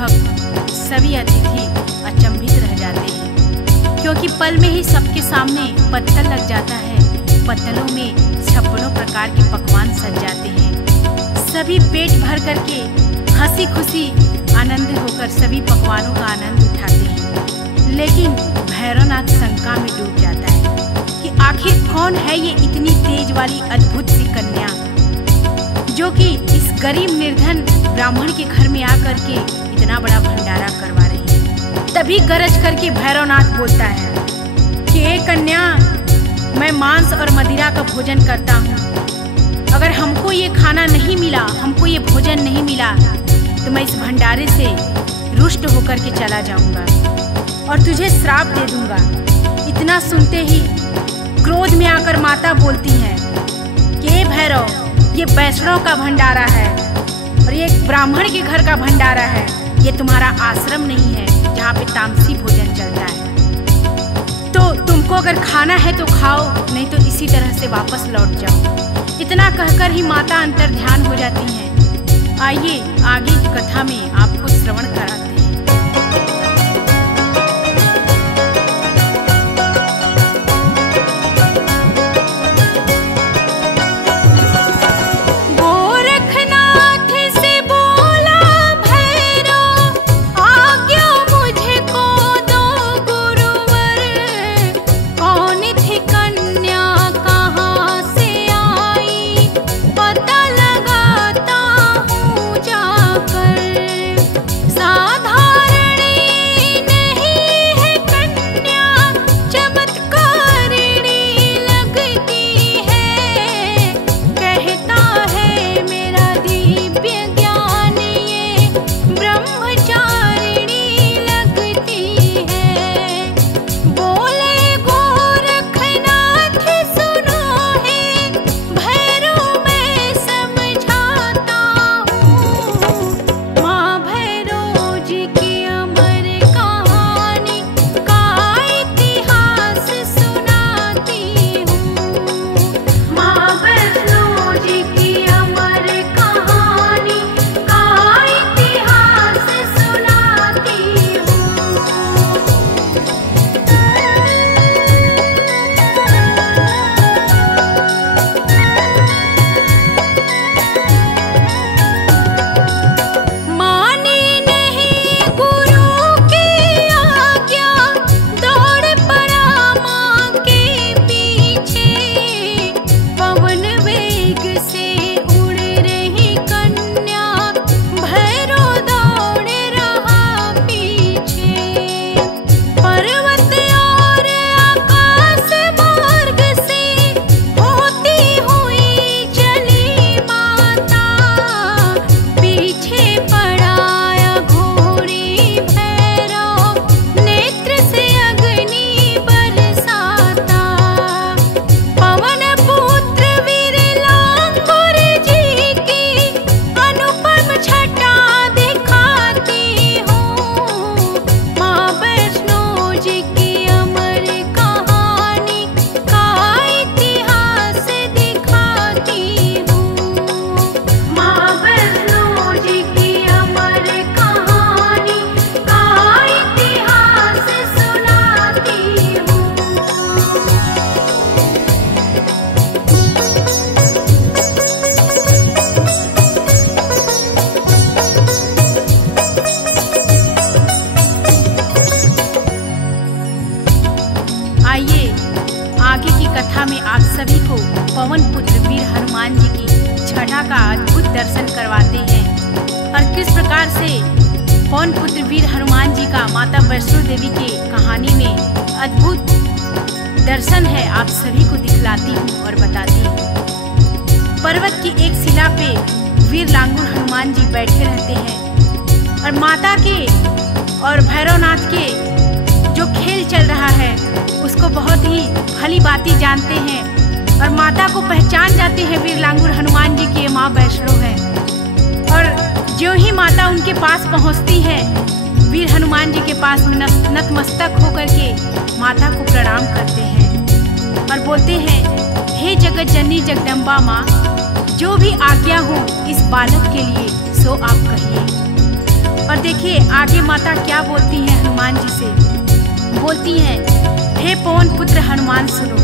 भक्त सभी अतिथि अचंभित रह जाते हैं, क्योंकि पल में ही सबके सामने पत्तल लग जाता है। पत्तलों में 56 प्रकार के पकवान सज जाते हैं। सभी पेट भर करके हंसी खुशी आनंदित होकर सभी पकवानों का आनंद उठाते हैं। लेकिन भैरवनाथ शंका में डूब जाता है कि आखिर कौन है ये इतनी तेज वाली अद्भुत सी कन्या जो कि इस गरीब निर्धन ब्राह्मण के घर में आकर के इतना बड़ा भंडारा करवा रही है। तभी गरज करके भैरवनाथ बोलता है कि हे कन्या, मैं मांस और मदिरा का भोजन करता हूँ। अगर हमको ये खाना नहीं मिला, हमको ये भोजन नहीं मिला, तो मैं इस भंडारे से रुष्ट होकर के चला जाऊंगा और तुझे श्राप दे दूंगा। इतना सुनते ही क्रोध में आकर माता बोलती है कि हे भैरव, ये वैष्णव का भंडारा है और ये एक ब्राह्मण के घर का भंडारा है। ये तुम्हारा आश्रम नहीं है जहाँ पे तामसी भोजन चलता है। तो तुमको अगर खाना है तो खाओ, नहीं तो इसी तरह से वापस लौट जाओ। इतना कहकर ही माता अंतर ध्यान हो जाती हैं। आइए आगे की कथा में आपको श्रवण कराते हैं। कथा में आप सभी को पवन पुत्र वीर हनुमान जी की छटा का अद्भुत दर्शन करवाते हैं और किस प्रकार से पवन पुत्र वीर हनुमान जी का माता वैष्णो देवी के कहानी में अद्भुत दर्शन है आप सभी को दिखलाती हूँ और बताती हूँ। पर्वत की एक शिला पे वीर लांगुर हनुमान जी बैठे रहते हैं और माता के और भैरवनाथ के जो खेल चल रहा है उसको बहुत ही भली भांति जानते हैं और माता को पहचान जाते हैं वीर लांगुर हनुमान जी की माँ वैष्णो है। और जो ही माता उनके पास पहुँचती है वीर हनुमान जी के पास नतमस्तक होकर के माता को प्रणाम करते हैं और बोलते हैं, हे जगत जननी जगदम्बा माँ, जो भी आज्ञा हो इस बालक के लिए सो आप कहिए। और देखिए आगे माता क्या बोलती हैं हनुमान जी से। बोलती हैं, हे पवन पुत्र हनुमान सुनो,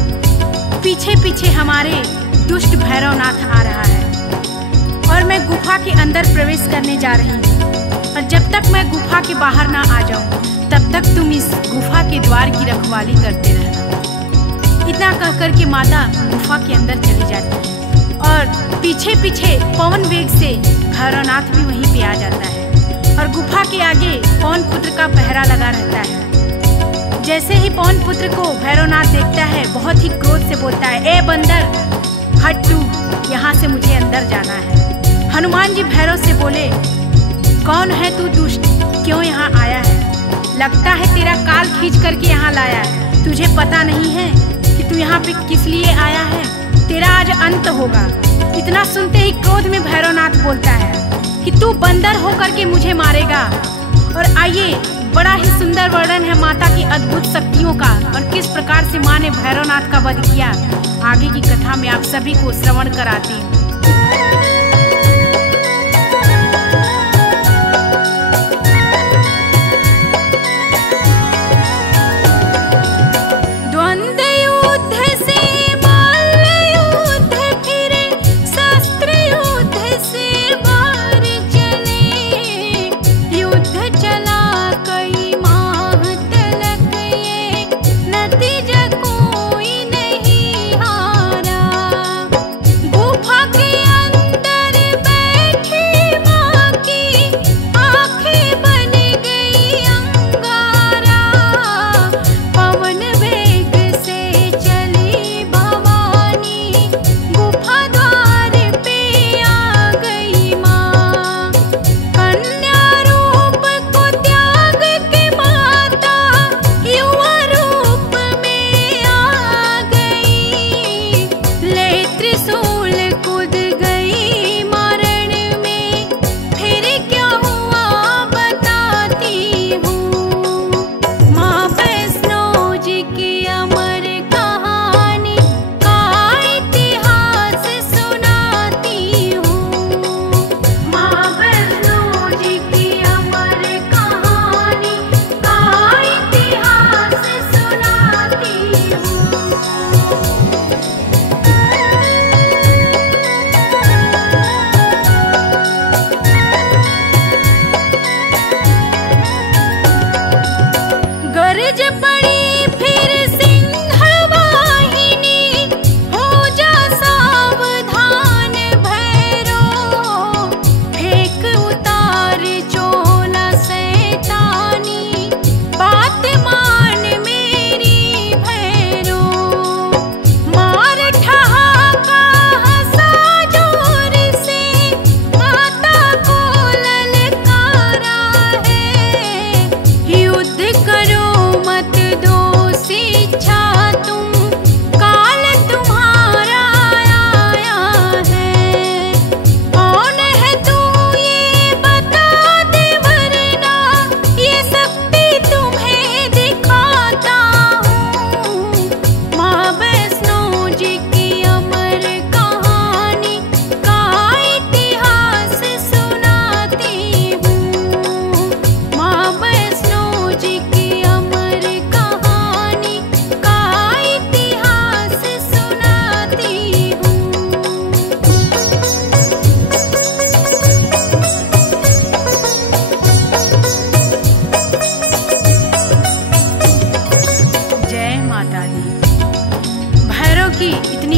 पीछे पीछे हमारे दुष्ट भैरवनाथ आ रहा है और मैं गुफा के अंदर प्रवेश करने जा रही हूँ। और जब तक मैं गुफा के बाहर ना आ जाऊँ तब तक तुम इस गुफा के द्वार की रखवाली करते रहना। इतना कह कर के माता गुफा के अंदर चली जाती है और पीछे पीछे पवन वेग से भैरवनाथ भी वहीं पे आ जाता है और गुफा के आगे पवन पुत्र का पहरा लगा रहता है। जैसे ही पवन पुत्र को भैरवनाथ देखता है बहुत ही क्रोध से बोलता है, ए बंदर हट तू, यहाँ से मुझे अंदर जाना है। हनुमान जी भैरव से बोले, कौन है तू दुष्ट, क्यों यहाँ आया है? लगता है तेरा काल खींच करके यहाँ लाया है। तुझे पता नहीं है कि तू यहाँ पे किस लिए आया है? तेरा आज अंत होगा। इतना सुनते ही क्रोध में भैरवनाथ बोलता है कि तू बंदर होकर के मुझे मारेगा। और आइए, बड़ा ही सुंदर वर्णन है माता की अद्भुत शक्तियों का और किस प्रकार से माँ ने भैरवनाथ का वध किया। आगे की कथा में आप सभी को श्रवण कराती हूँ।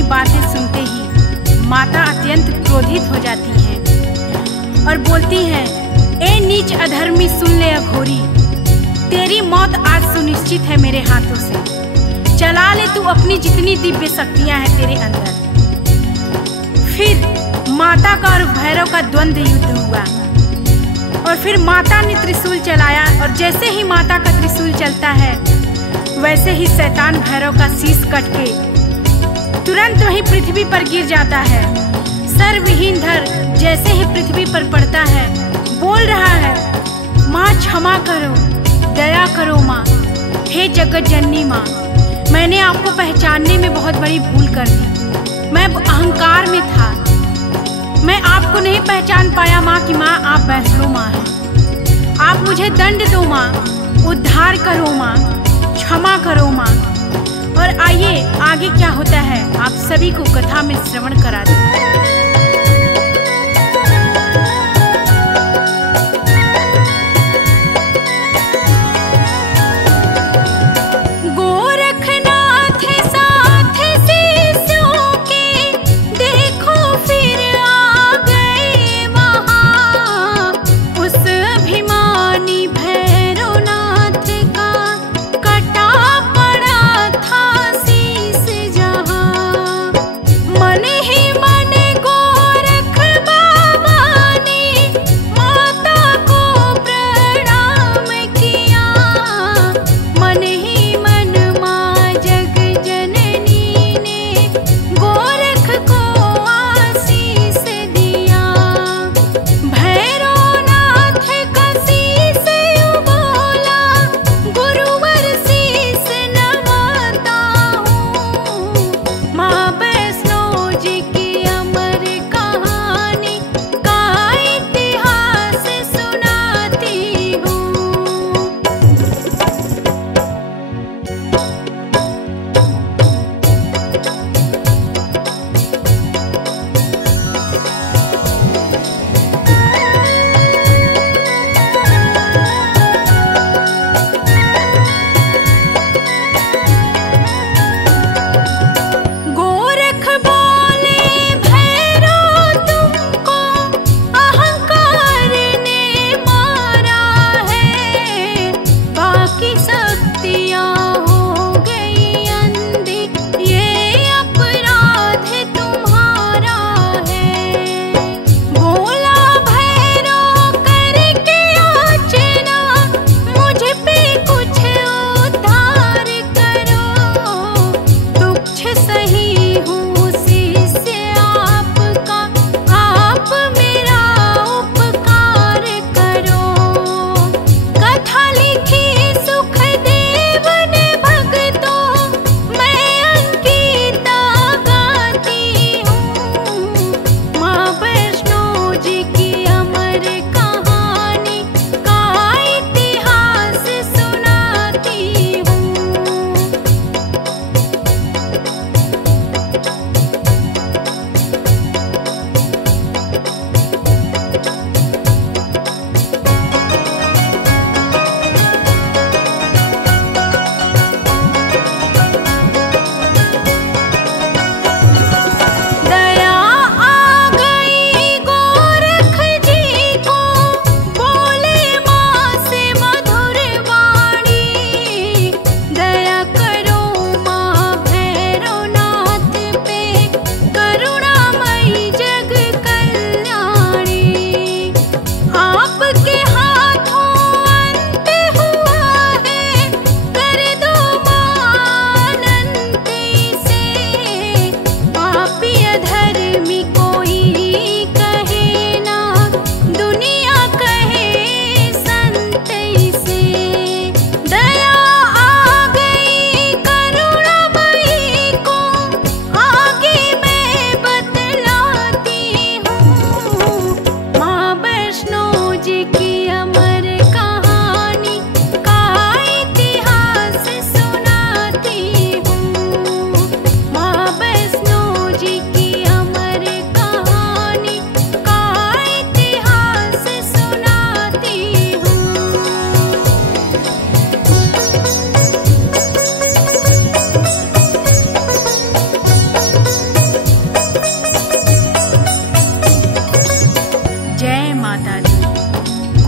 बातें सुनते ही माता अत्यंत क्रोधित हो जाती हैं और बोलती हैं, ए नीच अधर्मी सुन ले अघोरी, तेरी मौत आज सुनिश्चित है मेरे हाथों से। चला ले तू अपनी जितनी दिव्य शक्तियां हैं तेरे अंदर। फिर माता का और भैरव का द्वंद्व युद्ध हुआ और फिर माता ने त्रिशूल चलाया और जैसे ही माता का त्रिशूल चलता है वैसे ही शैतान भैरव का शीश कट के तुरंत वही पृथ्वी पर गिर जाता है। सर विहीन धर जैसे ही पृथ्वी पर पड़ता है बोल रहा है, माँ क्षमा करो, दया करो माँ, हे जगत जननी माँ, मैंने आपको पहचानने में बहुत बड़ी भूल कर दी। मैं अहंकार में था, मैं आपको नहीं पहचान पाया माँ कि माँ आप वैष्णो माँ हैं। आप मुझे दंड दो माँ, उद्धार करो माँ, क्षमा करो माँ। और आइए आगे क्या होता है आप सभी को कथा में श्रवण करा दें।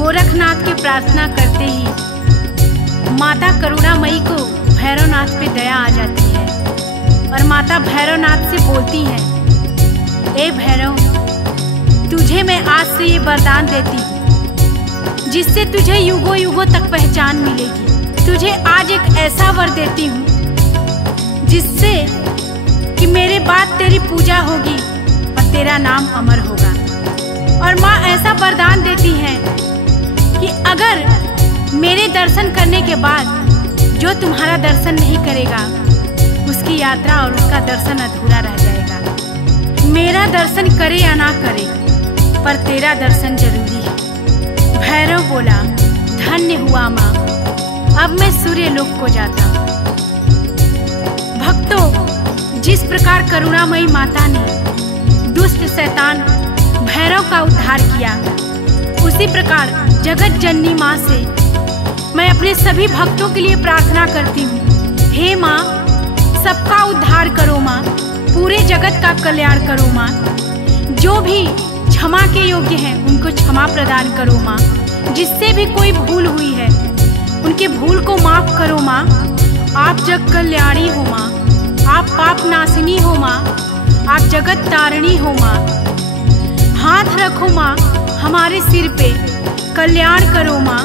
गोरखनाथ की प्रार्थना करते ही माता करुणामयी को भैरवनाथ पे दया आ जाती है और माता भैरवनाथ से बोलती है, ए भैरव, तुझे मैं आज से ये वरदान देती हूँ जिससे तुझे युगों युगों तक पहचान मिलेगी। तुझे आज एक ऐसा वर देती हूँ जिससे कि मेरे बाद तेरी पूजा होगी और तेरा नाम अमर होगा। और माँ ऐसा वरदान देती है कि अगर मेरे दर्शन करने के बाद जो तुम्हारा दर्शन नहीं करेगा उसकी यात्रा और उसका दर्शन अधूरा रह जाएगा। मेरा दर्शन करे या ना करे पर तेरा दर्शन जरूरी है। भैरव बोला, धन्य अब मैं सूर्य लोक को जाता हूँ। भक्तों, जिस प्रकार करुणामयी माता ने दुष्ट शैतान भैरव का उद्धार किया, उसी प्रकार जगत जननी माँ से मैं अपने सभी भक्तों के लिए प्रार्थना करती हूँ। हे माँ, सबका उद्धार करो माँ, पूरे जगत का कल्याण करो माँ। जो भी क्षमा के योग्य हैं उनको क्षमा प्रदान करो माँ। जिससे भी कोई भूल हुई है उनके भूल को माफ करो माँ। आप जग कल्याणी हो माँ, आप पाप नाशिनी हो माँ, आप जगत तारिणी हो माँ। हाथ रखो माँ हमारे सिर पे, कल्याण करो माँ।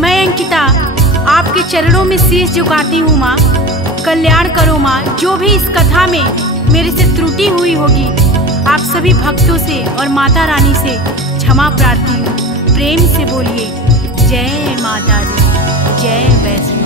मैं अंकिता आपके चरणों में शीश झुकाती हूँ माँ, कल्याण करो माँ। जो भी इस कथा में मेरे से त्रुटि हुई होगी, आप सभी भक्तों से और माता रानी से क्षमा प्रार्थी हूँ। प्रेम से बोलिए जय माता दी, जय वैष्णो।